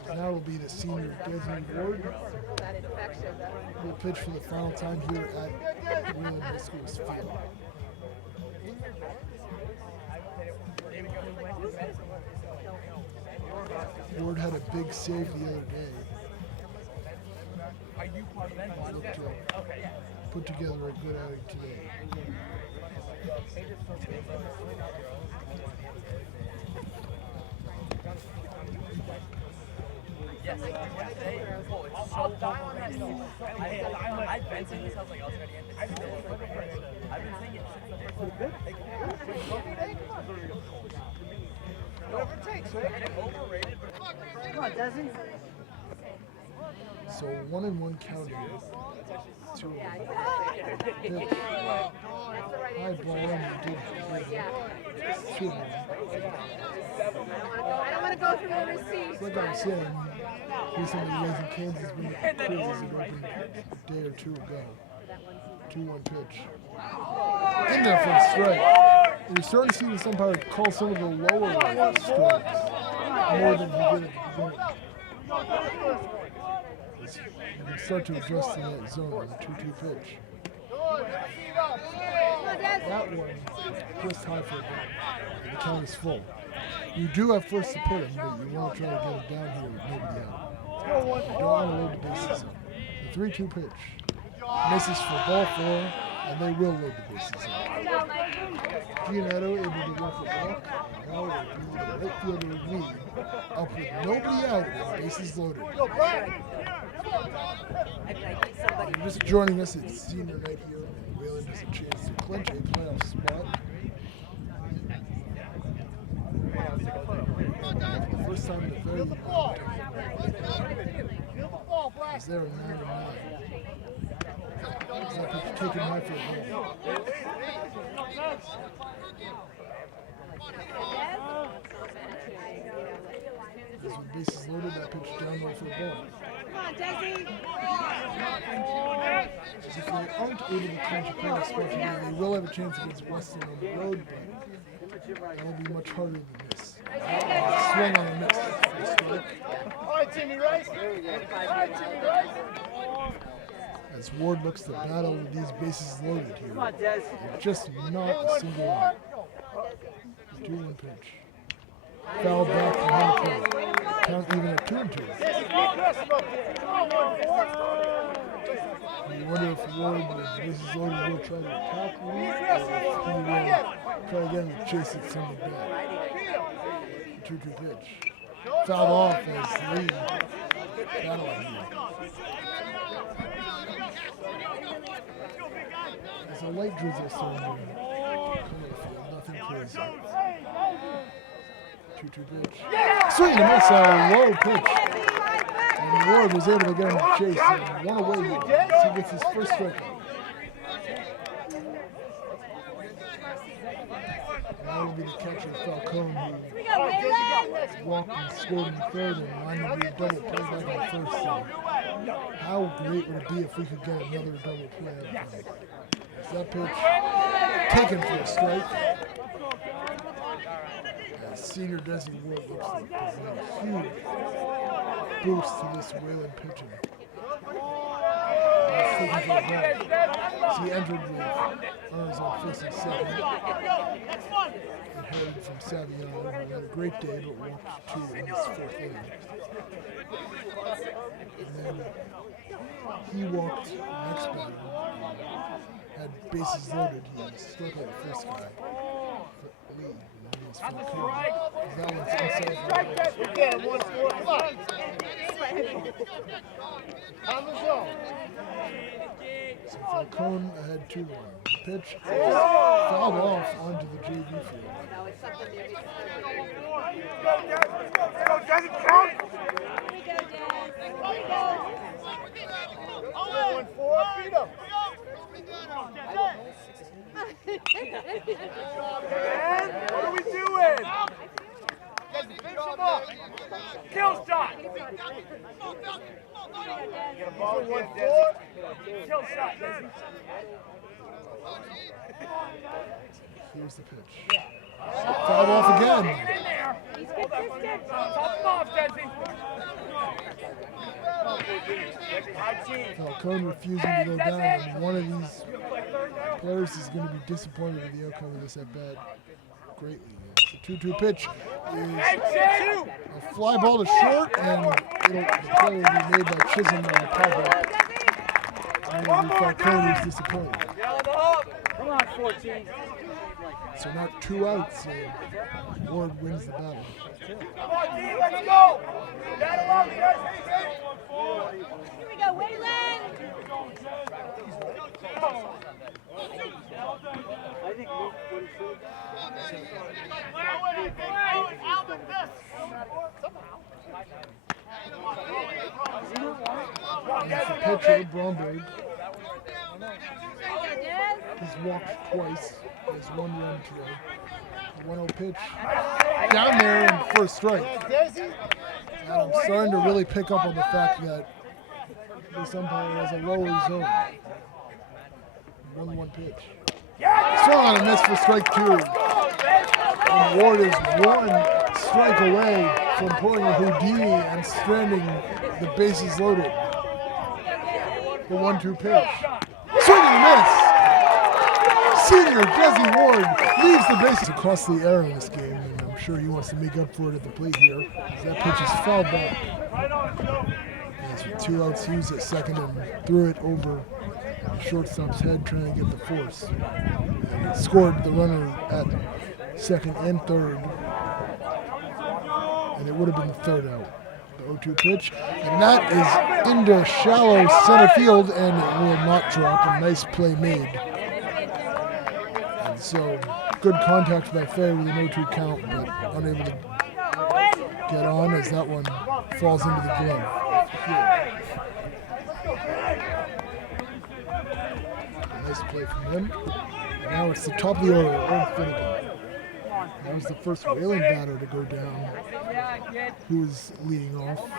Now will be the senior Desmond Ward. That infection. Will pitch for the final time here at Wheeling High School's field. Ward had a big save the other day. Looked to put together a good outing today. Yes. I've been saying this house like I was ready. I've been saying it since the first one. Whatever it takes, right? Overrated. Come on, Desmond. So 1-1 count here. 2 pitch. High ball and he did 2 I don't want to go through the receipts. Like I was saying, recently raising Kansas beat the Quizzes an open a day or 2 ago. 2-1 pitch. In there for the strike. We're starting to see this umpire call some of the lower strikes more than he did at the beginning. You can start to adjust to that zone with a 2-2 pitch. That one just high for a ball. The count is full. You do have first to put him, but you want to try to get it down here with nobody out. You don't want to load the bases up. The 3-2 pitch. Misses for ball 4. And they will load the bases up. Giannetto able to work the walk. Now the right fielder lead. Up with nobody out and bases loaded. If you're just joining us, it's senior night here, and Wayland has a chance to clinch a playoff spot. For the first time in a very long time. He's there in 9-9. He's like he's taking high for a ball. As with bases loaded, that pitch down low for a ball. Come on, Desi. As if they aren't able to clinch a playoff spot today, they will have a chance against Weston on the road, but that will be much harder than this. Swung on a miss. All right, Timmy Rice. All right, Timmy Rice. As Ward looks to battle with these bases loaded here. Come on, Des. Just not a single one. 2-1 pitch. Foul back to home plate. Count even at 2-2. You wonder if Ward with bases loaded will try to attack Lee, or if he will try again with chase it something back. 2-2 pitch. Fouled off as Lee battling here. There's a light drizzle starting to come in the field, nothing crazy. 2-2 pitch. Swing and a miss, a low pitch. And Ward was able to get him to chase and one away as he gets his first strikeout. That will be the catcher Falcone, who walked and scored in the third and lined to be a double play back in the first. So how great would it be if we could get another double play out of him? That pitch taken for a strike. As senior Desi Ward looks like a huge boost to this Wayland pitching. As he entered with runners on first and second. Inherited from Saviano, who had a great day but walked 2 in his 4th inning. And then he walked next batter. Had bases loaded. He struck out the first guy. Lee, and then he's Falcone. That one's inside. Again, 1-4. Come on. On the zone. So Falcone ahead 2-1. Pitch fouled off onto the JV field. No, it's something there. Go, Des. Count. Here we go, Des. 1-4. Beat him. What are we doing? Finish him up. Kill shot. Get a ball, 1-4. Kill shot. Here's the pitch. Fouled off again. He's consistent. Top off, Desi. Falcone refusing to go down, and one of these players is going to be disappointed with the outcome of this at bat greatly. The 2-2 pitch is a fly ball to short, and the play will be made by Chisholm on the pop-up. And Falcone is disappointed. Come on, 14. So not 2 outs, and Ward wins the battle. Come on, D, let's go. Battle on the Here we go, Wayland. I think As the pitcher, Bromberg, There you go, Des. has walked twice, has 1 run today. A 1-0 pitch down there in first strike. And I'm starting to really pick up on the fact that this umpire has a lower zone. 1-1 pitch. Swung on a miss for strike 2. And Ward is 1 strike away from pulling a Houdini and stranding the bases loaded. The 1-2 pitch. Swing and a miss! Senior Desi Ward leaves the bases across the air in this game, and I'm sure he wants to make up for it at the plate here, as that pitch is fouled back. As with 2 outs, he was at second and threw it over shortstop's head trying to get the force. And it scored the runner at second and third. And it would have been the third out. The 0-2 pitch. And that is into shallow center field, and it will not drop. A nice play made. And so, good contact by Fair with an 0-2 count, but unable to get on as that one falls into the glove. Nice play from him. And now it's the top of the order, Old Finnegan. That was the first Wayland batter to go down, who was leading off.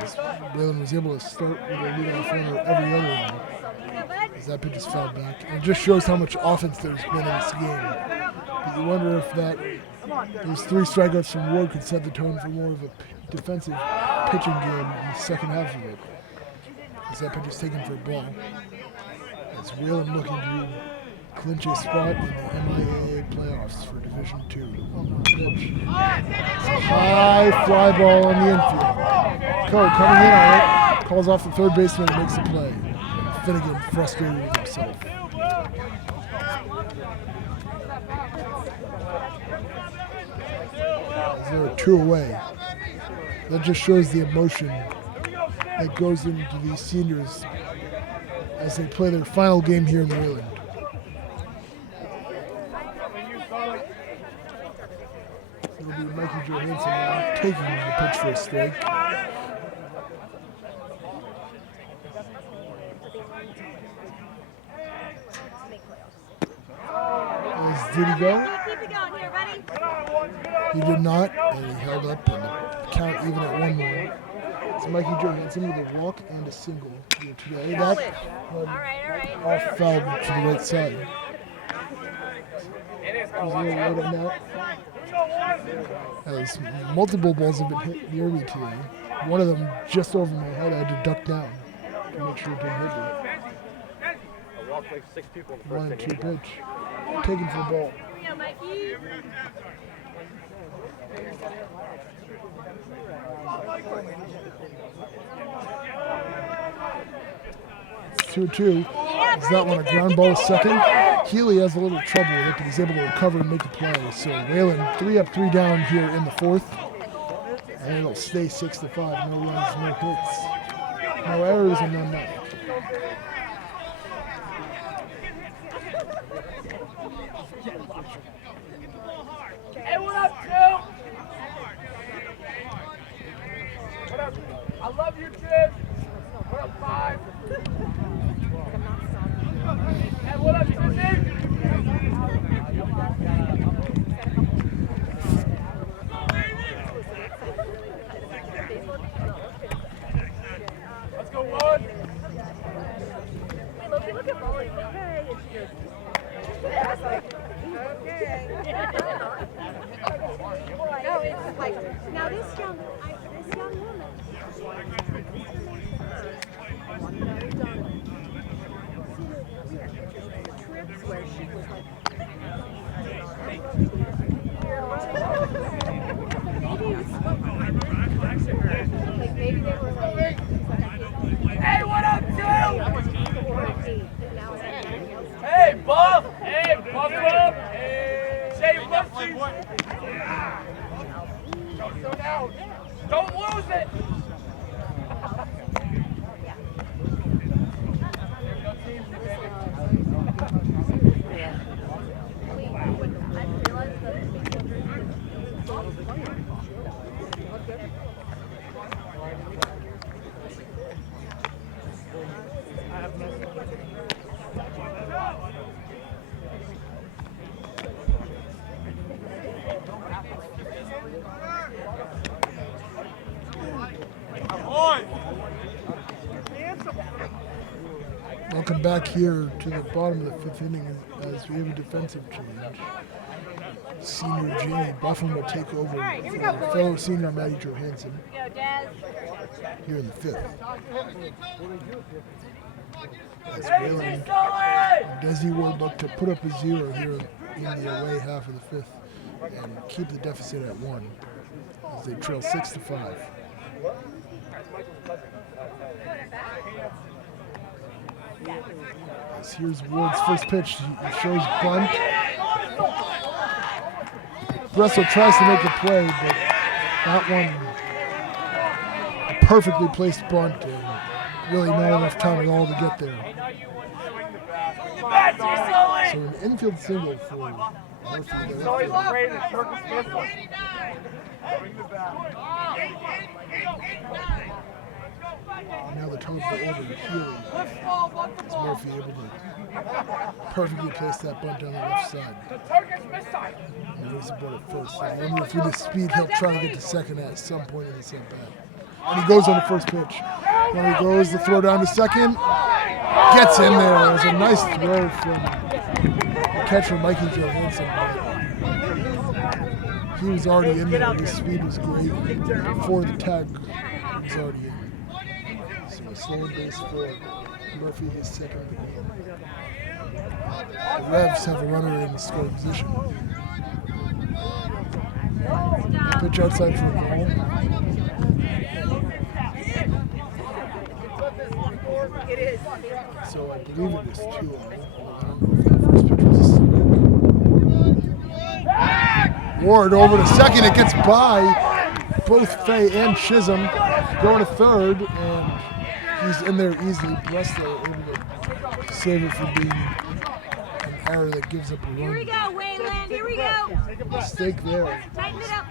As Wayland was able to start with a leadoff runner every other inning. As that pitch is fouled back. And it just shows how much offense there's been in this game. But you wonder if those 3 strikeouts from Ward could set the tone for more of a defensive pitching game in the second half of it. As that pitch is taken for a ball. As Wayland looking to clinch a spot in the MIAA playoffs for Division II. Pitch. It's a high fly ball on the infield. Coe coming in on it, calls off the third baseman and makes the play. Finnegan frustrated with himself. As there are 2 away. That just shows the emotion that goes into these seniors as they play their final game here in Wayland. It'll be Mikey Johansson now taking the pitch for a strike. Did he go? He did not, and he held up, and the count even at 1 more. It's Mikey Johansson with a walk and a single here today. That off fouled to the right side. He's a little late on that. As multiple balls have been hit near me today. One of them just over my head. I had to duck down to make sure it didn't hit me. 1-2 pitch. Taken for the ball. Here we go, Mikey. 2-2. Is that one a ground ball second? Healy has a little trouble with it, but he's able to recover and make a play. So Wayland 3 up, 3 down here in the 4th. And it'll stay 6-5. No runs, no hits. No errors, and none nothing. Hey, what up, Joe? What up? I love you, kid. What up, 5? Hey, what up, Susie? Let's go, Wood. Hey, Loki, look at Molly. Hey, and she goes, I was like, okay. No, it's like, now this young woman. Trips where she was like, maybe they were like, Hey, what up, Joe? Hey, Buff. Hey, Buff up. Hey, say Buffy. So now, don't lose it. Welcome back here to the bottom of the 5th inning as we have a defensive change. Senior Jamie Buffin will take over for fellow senior Matty Johansson here in the 5th. As Wayland and Desi Ward look to put up a 0 here in the away half of the 5th and keep the deficit at 1 as they trail 6-5. As here's Ward's first pitch. He shows bunt. Bressel tries to make a play, but that one a perfectly placed bunt and really not enough time at all to get there. So an infield single for Murphy. Now the top of the order, Healy. Is Murphy able to perfectly place that bunt down the left side? And he's aboard at first. I wonder if with his speed he'll try to get to second at some point in this at bat. And he goes on the first pitch. When he goes to throw down to second, gets in there. It was a nice throw from the catcher, Mikey Johansson. He was already in there. His speed was great. Before the tag, he was already in. So a slow base for Murphy, his second. The Revs have a runner in the scoring position. Pitch outside for a ball. It is. So I believe it was 2-0. I don't know if that first pitch was a strike. Ward over to second. It gets by both Fay and Chisholm. Going to third, and he's in there easily. Breslow able to save it from being an error that gives up a run. Here we go, Wayland. Here we go. Mistake there. Tighten it up.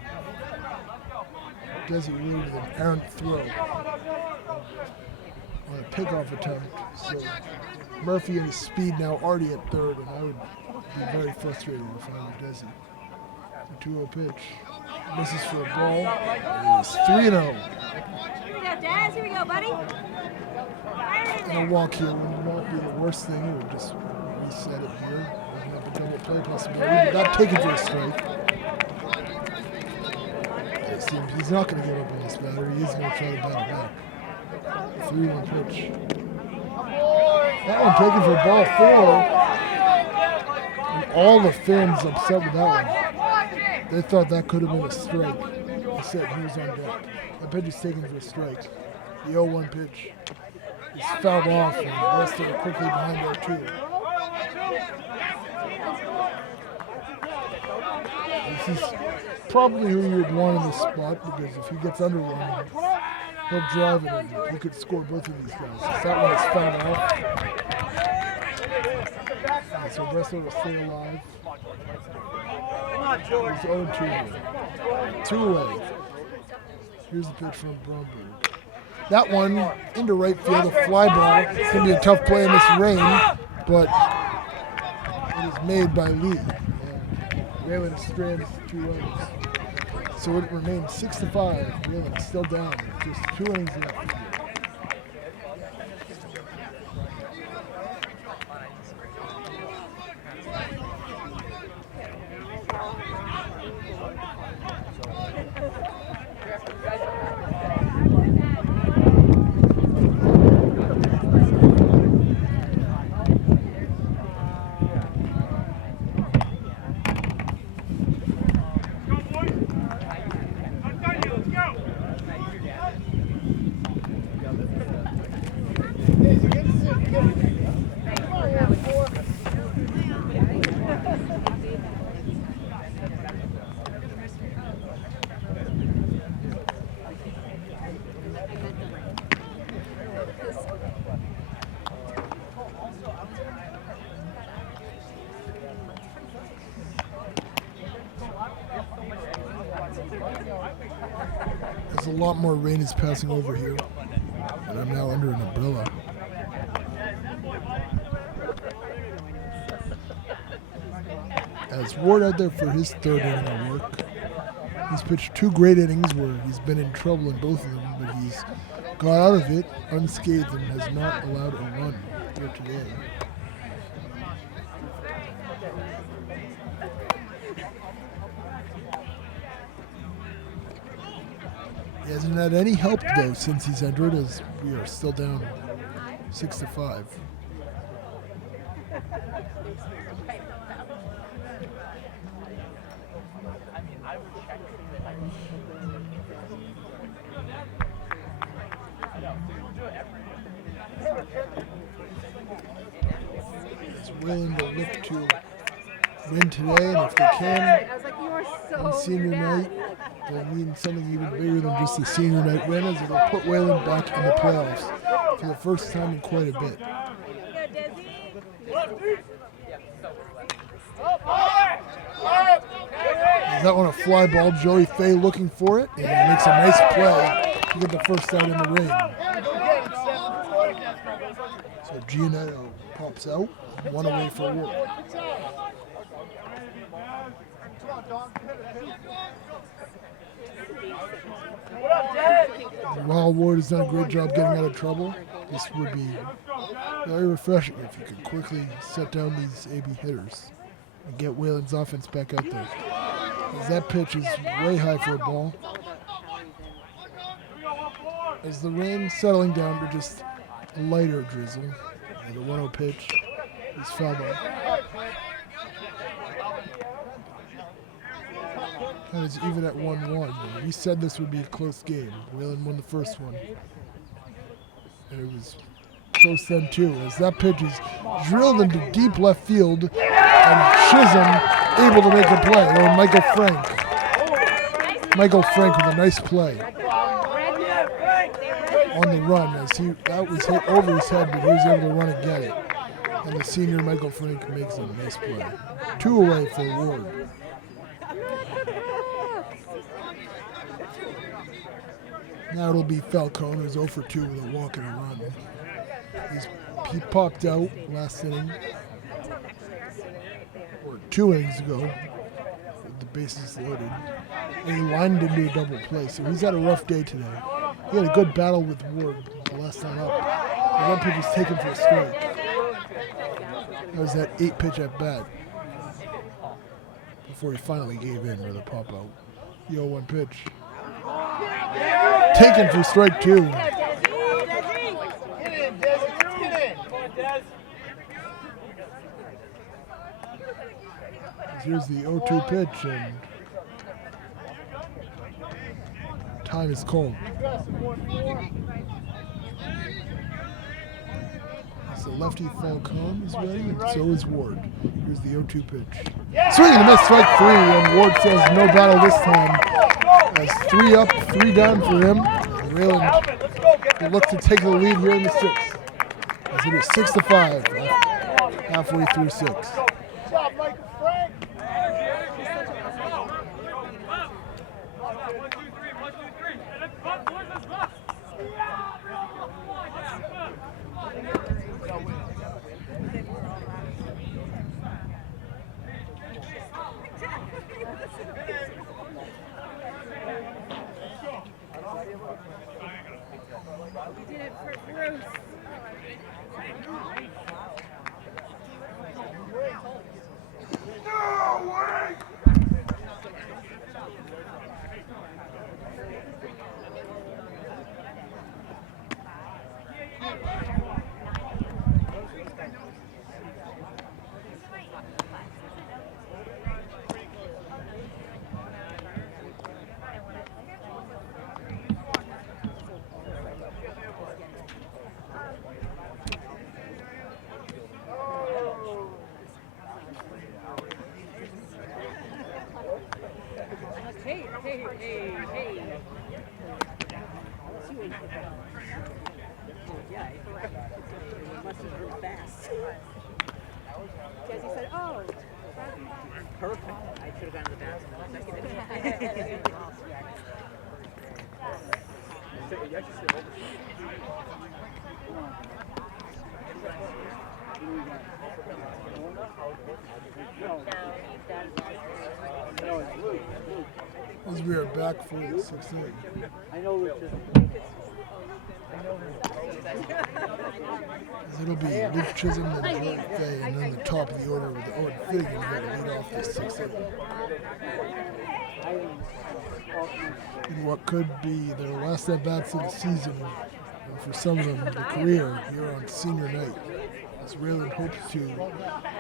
Desi Reed with an errant throw on a pickoff attempt. So Murphy and his speed now already at third, and I would be very frustrated if I were Desi. The 2-0 pitch. Misses for a ball. It is 3-0. Here we go, Daz. Here we go, buddy. Fire it in And a there. walk here would not be the worst thing. It would just reset it here. Open up a double play possibility, but not taken for a strike. It seems he's not going to give up on this batter. He is going to try to bat it back. 3-1 pitch. That one taken for ball 4. And all the fans upset with that one. They thought that could have been a strike. He said he was on deck. The pitch is taken for a strike. The 0-1 pitch is fouled off, and Bristol quickly behind there too. This is probably who you would want in this spot, because if he gets under one, he'll drive it in. He could score both of these guys. So that one is fouled off. And so Bristol will stay alive. He's 0-2 here. 2 away. Here's the pitch from Bromberg. That one into right field, a fly ball. It's going to be a tough play in this rain, but it is made by Lee. Wayland strands 2 runs. So it remains 6-5. Wayland still down. Just 2 innings left. A lot more rain is passing over here, and I'm now under an umbrella. As Ward out there for his 3rd inning of work. He's pitched 2 great innings where he's been in trouble in both of them, but he's got out of it unscathed and has not allowed a run here today. He hasn't had any help, though, since he's entered, as we are still down 6-5. It's Wayland will look to win today, and if they can, I was like, you are so on senior mad. night, it'll mean something even bigger than just the senior night win, as it'll put Wayland back in the playoffs for the first time in quite a bit. Is that one a fly ball? Joey Fay looking for it, and makes a nice play to get the first out in the ring. So Gianetto pops out, one away for Ward. While Ward has done a great job getting out of trouble, this would be very refreshing if you could quickly set down these AB hitters and get Wayland's offense back out there. As that pitch is way high for a ball. As the rain settling down to just a lighter drizzle, and the 1-0 pitch is foul ball. And it's even at 1-1. We said this would be a close game. Wayland won the first one. And it was close then too, as that pitch is drilled into deep left field, and Chisholm able to make a play, or Michael Frank with a nice play on the run, as that was hit over his head, but he was able to run and get it. And the senior Michael Frank makes a nice play. 2 away for Ward. Now it'll be Falcone, who's 0 for 2 with a walk and a run. He popped out last inning, or 2 innings ago, with the bases loaded, and he lined into a double play. So he's had a rough day today. He had a good battle with Ward the last time up. The one pitch was taken for a strike. That was that 8-pitch at bat before he finally gave in with a pop out. The 0-1 pitch. Taken for strike 2. Here's the 0-2 pitch, and time is called. So lefty Falcone is ready, and so is Ward. Here's the 0-2 pitch. Swing and a miss, strike 3, and Ward says no battle this time. As 3 up, 3 down for him. And Wayland will look to take the lead here in the 6th. As it is 6-5, halfway through 6. We did it for Bruce. Hey. Yeah, it must have been fast. Jesse said, oh. Perfect. I should have gone to the bathroom. As we are back for the 6th inning. It'll be Luke Chisholm and Joey Fay, and then the top of the order with Owen Finnegan here to lead off this 6th inning. In what could be their last at-bats of the season, and for some of them, the career here on senior night, as Wayland hopes to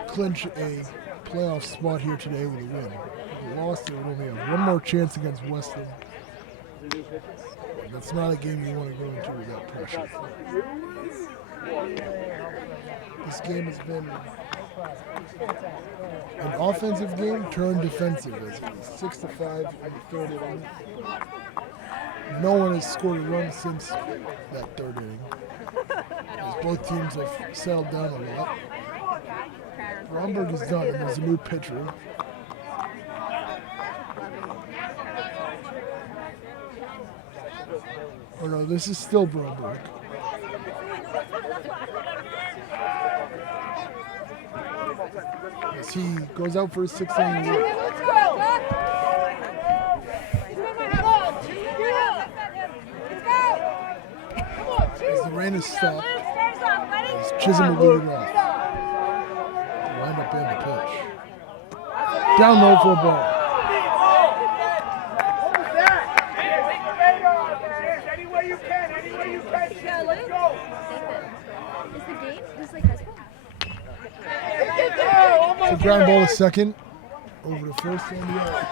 clinch a playoff spot here today with a win. If they lost, they would only have one more chance against Weston. And that's not a game you want to go into with that pressure. This game has been An offensive game turned defensive as it's 6-5 in the third inning. No one has scored a run since that third inning, as both teams have settled down a lot. Romberg is done. There's a new pitcher. Oh no, this is still Bromberg. As he goes out for his 6th inning. As the rain is stopped, as Chisholm will lead it off. Wind up in the pitch. Down low for a ball. Anywhere you can, let's go. Is the game just like high school? So ground ball to second, over to first and the out.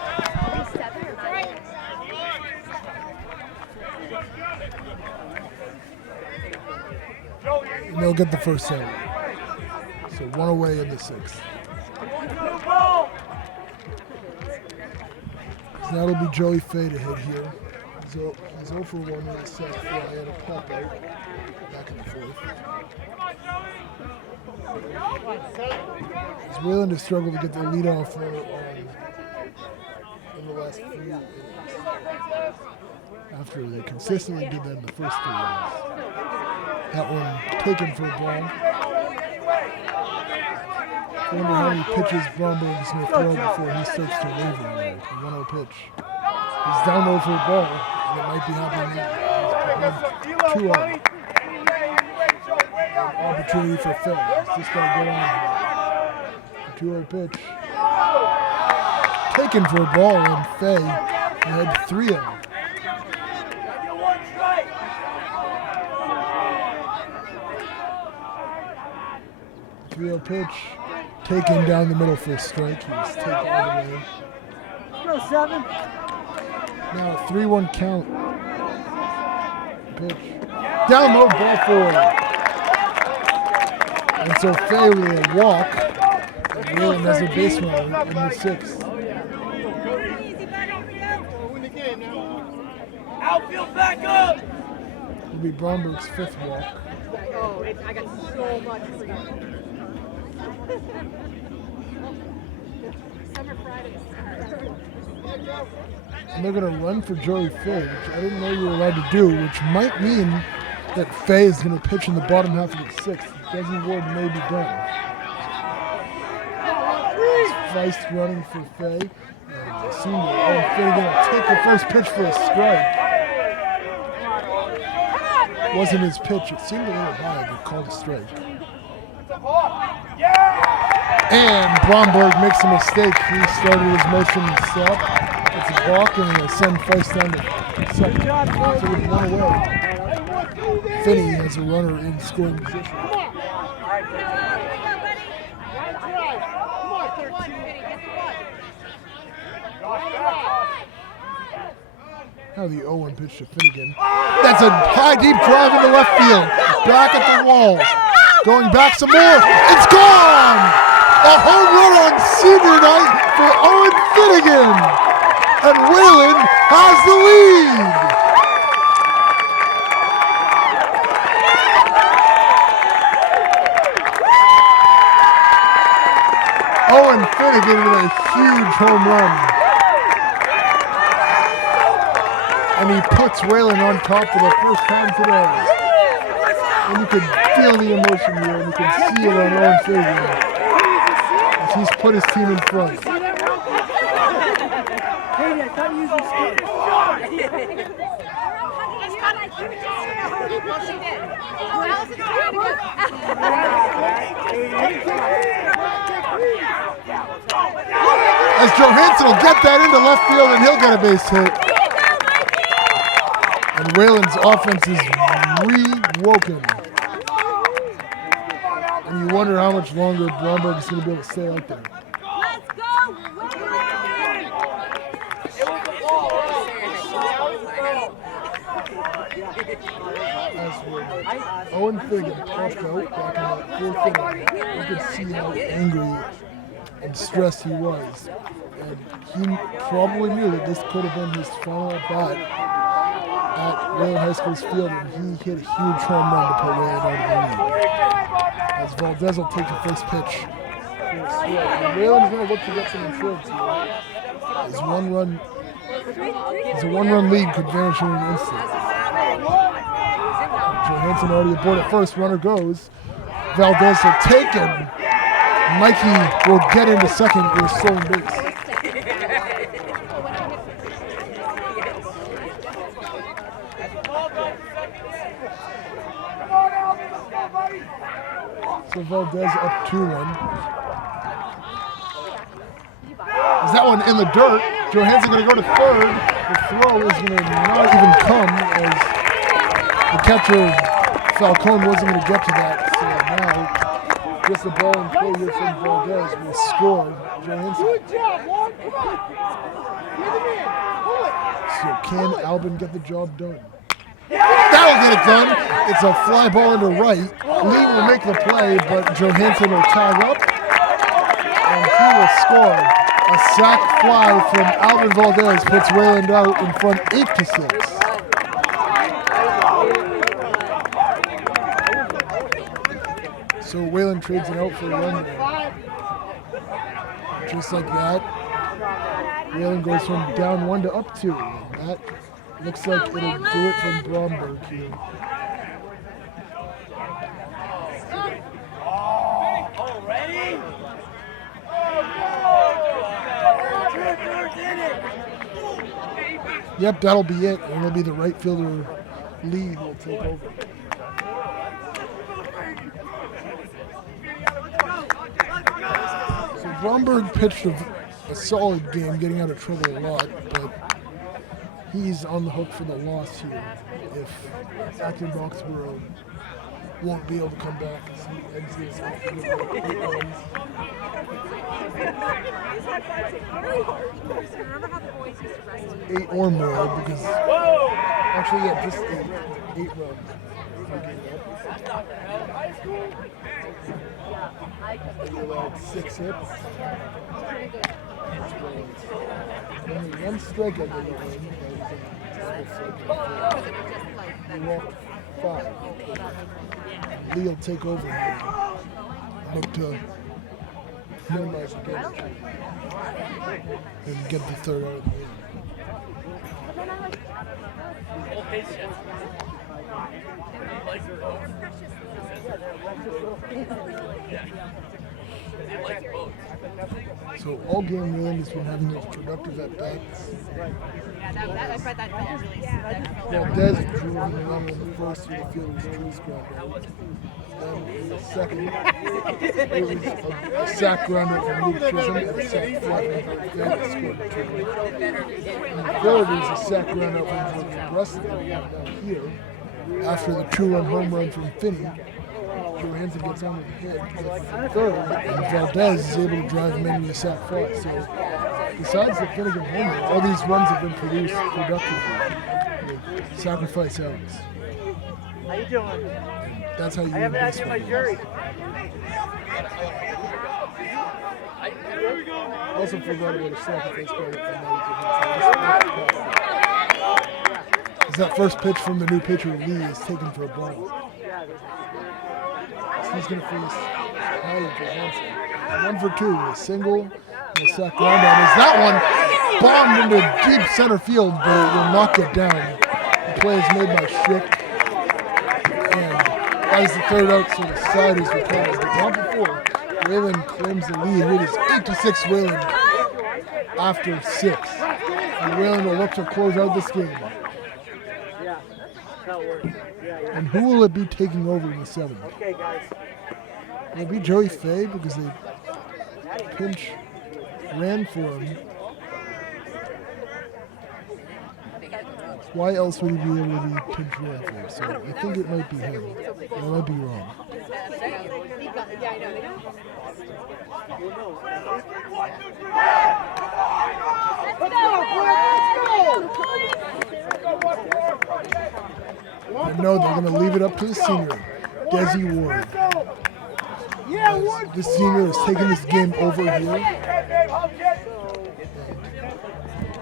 And they'll get the first out. So one away in the 6th. So that'll be Joey Fay to hit here. He's 0 for 1 with a set fly and a pop out back in the 4th. As Wayland has struggled to get their leadoff runner on in the last 3 innings, after they consistently did that in the first 3 innings. That one taken for a ball. I wonder how many pitches Bromberg is going to throw before he starts to waver there. The 1-0 pitch. He's down low for a ball, and it might be happening now. He's 2-0. Opportunity for Phil. He's just going to get on here. 2-0 pitch. Taken for a ball, and Fay had 3-0. 3-0 pitch. Taken down the middle for a strike. He's taken all the way. Go, 7. Now a 3-1 count. Pitch. Down low, ball 4. And so Fay with a walk. And Whelan has a base runner in the 6th. Outfield back up. It'll be Bromberg's 5th walk. Oh, I got so much for you. Summer Fridays. And they're going to run for Joey Fay, which I didn't know you were allowed to do, which might mean that Fay is going to pitch in the bottom half of the 6th. Desi Ward may be done. Feist running for Fay. And the senior, Fay going to take the first pitch for a strike. Wasn't his pitch. It seemed a little high, but called a strike. And Bromberg makes a mistake. He started his motion and stop. It's a walk, and he'll send Feist down to second. So with 1 away. Finney has a runner in scoring position. Now the 0-1 pitch to Finnegan. That's a high, deep drive into left field. Back at the wall. Going back some more. It's gone! A home run on senior night for Owen Finnegan. And Wayland has the lead. Owen Finnegan with a huge home run. And he puts Wayland on top for the first time today. And you can feel the emotion here, and you can see it on Owen Finnegan as he's put his team in front. Katie, I thought you used Well, she did. Oh, Allison's trying to As Johansson will get that into left field, and he'll get a base hit. And Wayland's offense is re-woken. And you wonder how much longer Bromberg is going to be able to stay out there. Let's go, As Owen Figgin popped out back in that fourth inning. You could see how angry and stressed he was. And he probably knew that this could have been his final at bat at Wayland High School's field, and he hit a huge home run to put Wayland out of the lead. As Valdez will take the first pitch. And Wayland's going to look to get some insurance here. His one-run lead could vanish in an instant. Johansson already aboard at first. Runner goes. Valdez will take him. Mikey will get into second with stolen base. So Valdez up 2-1. Is that one in the dirt? Johansson going to go to third. The throw is going to not even come as the catcher Falcone wasn't going to get to that. So now just the ball in play here from Valdez will score Johansson. So can Albin get the job done? That'll get it done. It's a fly ball into right. Lee will make the play, but Johansson will tag up, and he will score. A sac fly from Alvin Valdez puts Wayland out in front 8-6. So Wayland trades it out for a run there. Just like that, Wayland goes from down 1 to up 2. That looks like it'll do it from Bromberg here. Yep, that'll be it. And it'll be the right fielder Lee who'll take over. So Bromberg pitched a solid game, getting out of trouble a lot, but he's on the hook for the loss here if Acton Boxborough won't be able to come back as he exits after the 8 runs. Remember how the boys used to wrestle? 8 or more, because actually, yeah, just 8 runs. He allowed 6 hits. Only 1 strikeout in the game. He walked 5. Lee will take over here. Look to minimize the damage and get the third out of the game. So all game Wayland has been having those productive at bats. Yeah, I read that felt really Valdez drew him around in the first through the fielder's choice ground. Then in the second, it was a sack grounder from Luke Chisholm and a sack fly from Valdez scored 2. And the third is a sack grounder from George Wrestling. Now here, after the 2-run home run from Finney, Johansson gets on with the hit, gets the third, and Valdez is able to drive him into the sack fly. So besides the Finnegan home run, all these runs have been produced productively with sacrifice outs. How you doing? That's how you I haven't win asked you my baseball jury. games. Also forgot about a sacrifice card as that first pitch from the new pitcher Lee is taken for a ball. So he's going to face Holly Johansson. 1 for 2, a single and a sack ground out. Is that one bombed into deep center field, but it will not get down. The play is made by Schick. And that is the third out, so the side is recorded. But not before, Wayland claims the lead. It is 8-6 Wayland after 6. And Wayland will look to close out this game. Yeah, that works. Yeah. And who will it be taking over in the 7th? Okay, guys. Will it be Joey Fay because they pinch ran for him? Why else would he be able to be pinch ran for him? So I think it might be him. I might be wrong. Yeah, I know. Let's go, boys! But no, they're going to leave it up to the senior, Desi Ward. As the senior is taking this game over here.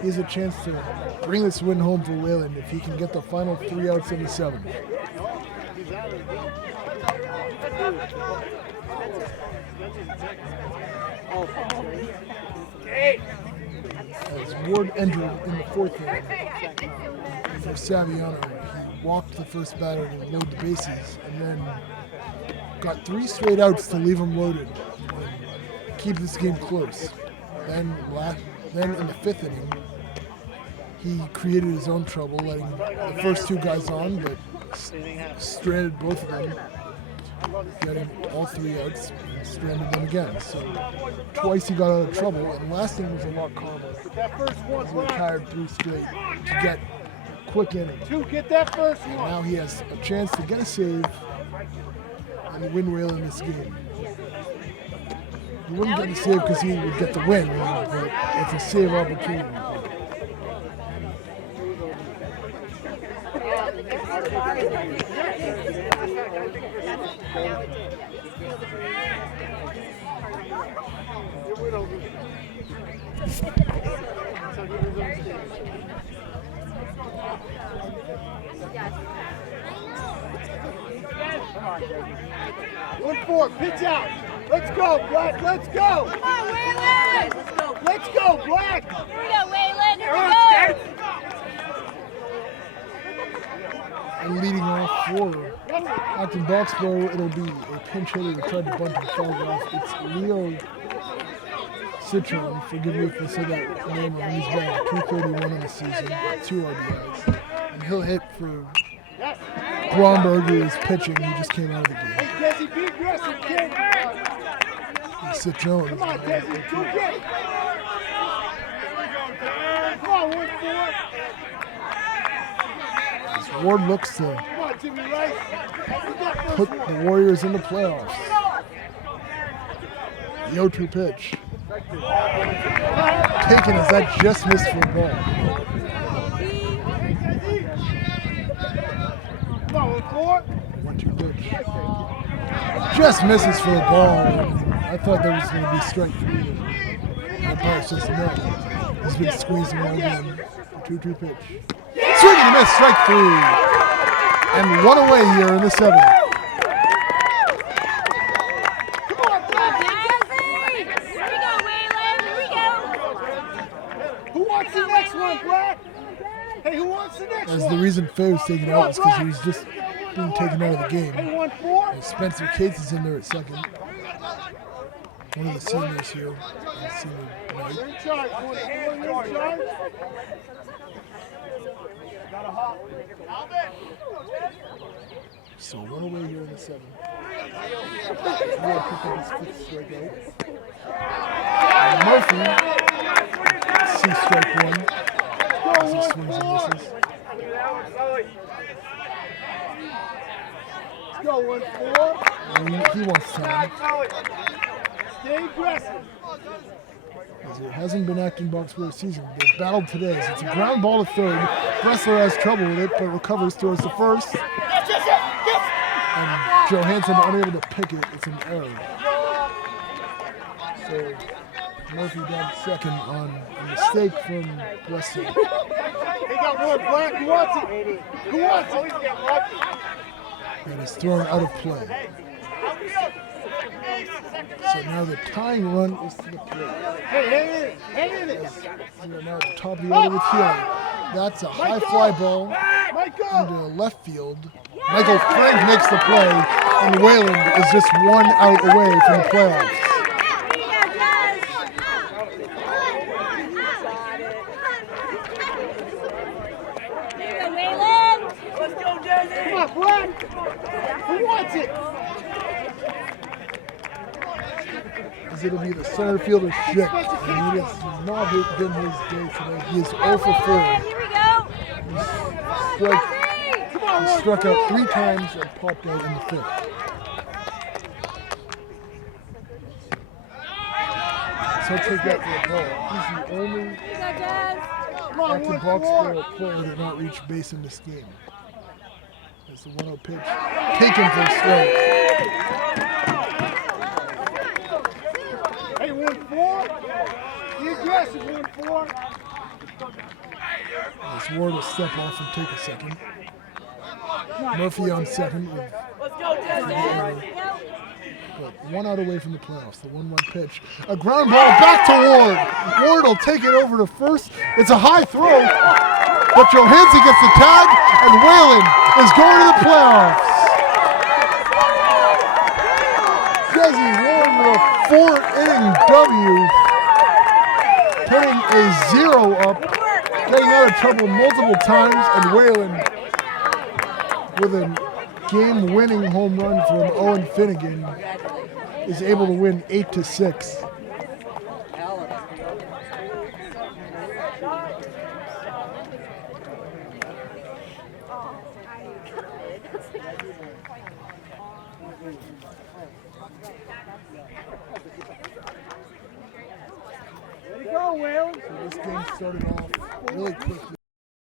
He has a chance to bring this win home for Wayland if he can get the final 3 outs in the 7th. As Ward entered in the 4th inning for Saviano, he walked the first batter to load the bases and then got 3 straight outs to leave him loaded and keep this game close. Then in the 5th inning, he created his own trouble, letting the first 2 guys on, but stranded both of them, getting all 3 outs, and stranded them again. So twice he got out of trouble, and last inning was a lot calmer. He retired 3 straight to get quick inning. Get that first And now he has a chance to get a save and win Wayland this game. He wouldn't get the save because he would get the win, but it's a save opportunity. One four, pitch out. Let's go, Black. Let's go. Come on, Wayland! Let's go, Black. Here we go, Wayland! Here we go! And leading off for Acton Boxborough, it'll be a pinch hitter who tried to bunt and foul off. It's Leo Citron. Forgive me if I said that name wrong. He's batting 231 in the season, 2 RBIs. And he'll hit for Bromberg, who is pitching. He just came out of the game. Hey, Desi, be aggressive, kid. Citron. Come on, Desi, go get it. Come on, 1-4. As Ward looks to Come on, Jimmy Rice. put the Warriors in the playoffs. The 0-2 pitch. Taken as that just missed for a ball. Come on, 1-4. 1-2 pitch. Just misses for a ball. I thought there was going to be strike 3. That ball's just no. He's been squeezing right in. 2-2 pitch. Swing and a miss, strike 3. And 1 away here in the 7th. Hey, who wants the next As one? the reason Faye was taken out was because he was just being taken out of the game. Hey, 1-4. And Spencer Cates is in there at second. One of the seniors here. Senior night. You're in charge. 1-4, you're in charge. So 1 away here in the 7th. Ward picked up his 5th strikeout. And Murphy sees strike 1 as he swings and misses. Let's go, 1-4. And he wants time. Stay aggressive. As it hasn't been Acton Boxborough season. They battled today. So it's a ground ball to third. Bressler has trouble with it, but recovers towards the first. And Johansson unable to pick it. It's an error. So Murphy down second on a mistake from Bressler. He got one, Black. Who wants it? Who wants it? And is thrown out of play. So now the tying run is to the plate. Hey, hang in it. We are now at the top of the order with Healy. That's a high fly ball into left field. Michael Frank makes the play, and Wayland is just 1 out away from the playoffs. Come on, Black. Who wants it? As it'll be the center fielder Schick, and it has not been his day today. He is 0 for 4. Here we go. He struck out 3 times and popped out in the 5th. So he'll take that for a ball. He's the only Acton Boxborough player did not reach base in this game. As the 1-0 pitch taken for a strike. Hey, 1-4. Be aggressive, 1-4. As Ward will step off and take a second. Murphy on second with Let's go, Jesse. but 1 out away from the playoffs. The 1-1 pitch. A ground ball back to Ward. Ward will take it over to first. It's a high throw, but Johansson gets the tag, and Whalen is going to the playoffs. Desi Ward with a 4-inning W, putting a 0 up, getting out of trouble multiple times, and Whalen with a game-winning home run from Owen Finnegan is able to win 8-6. There you go, Will. So this game started off really quickly.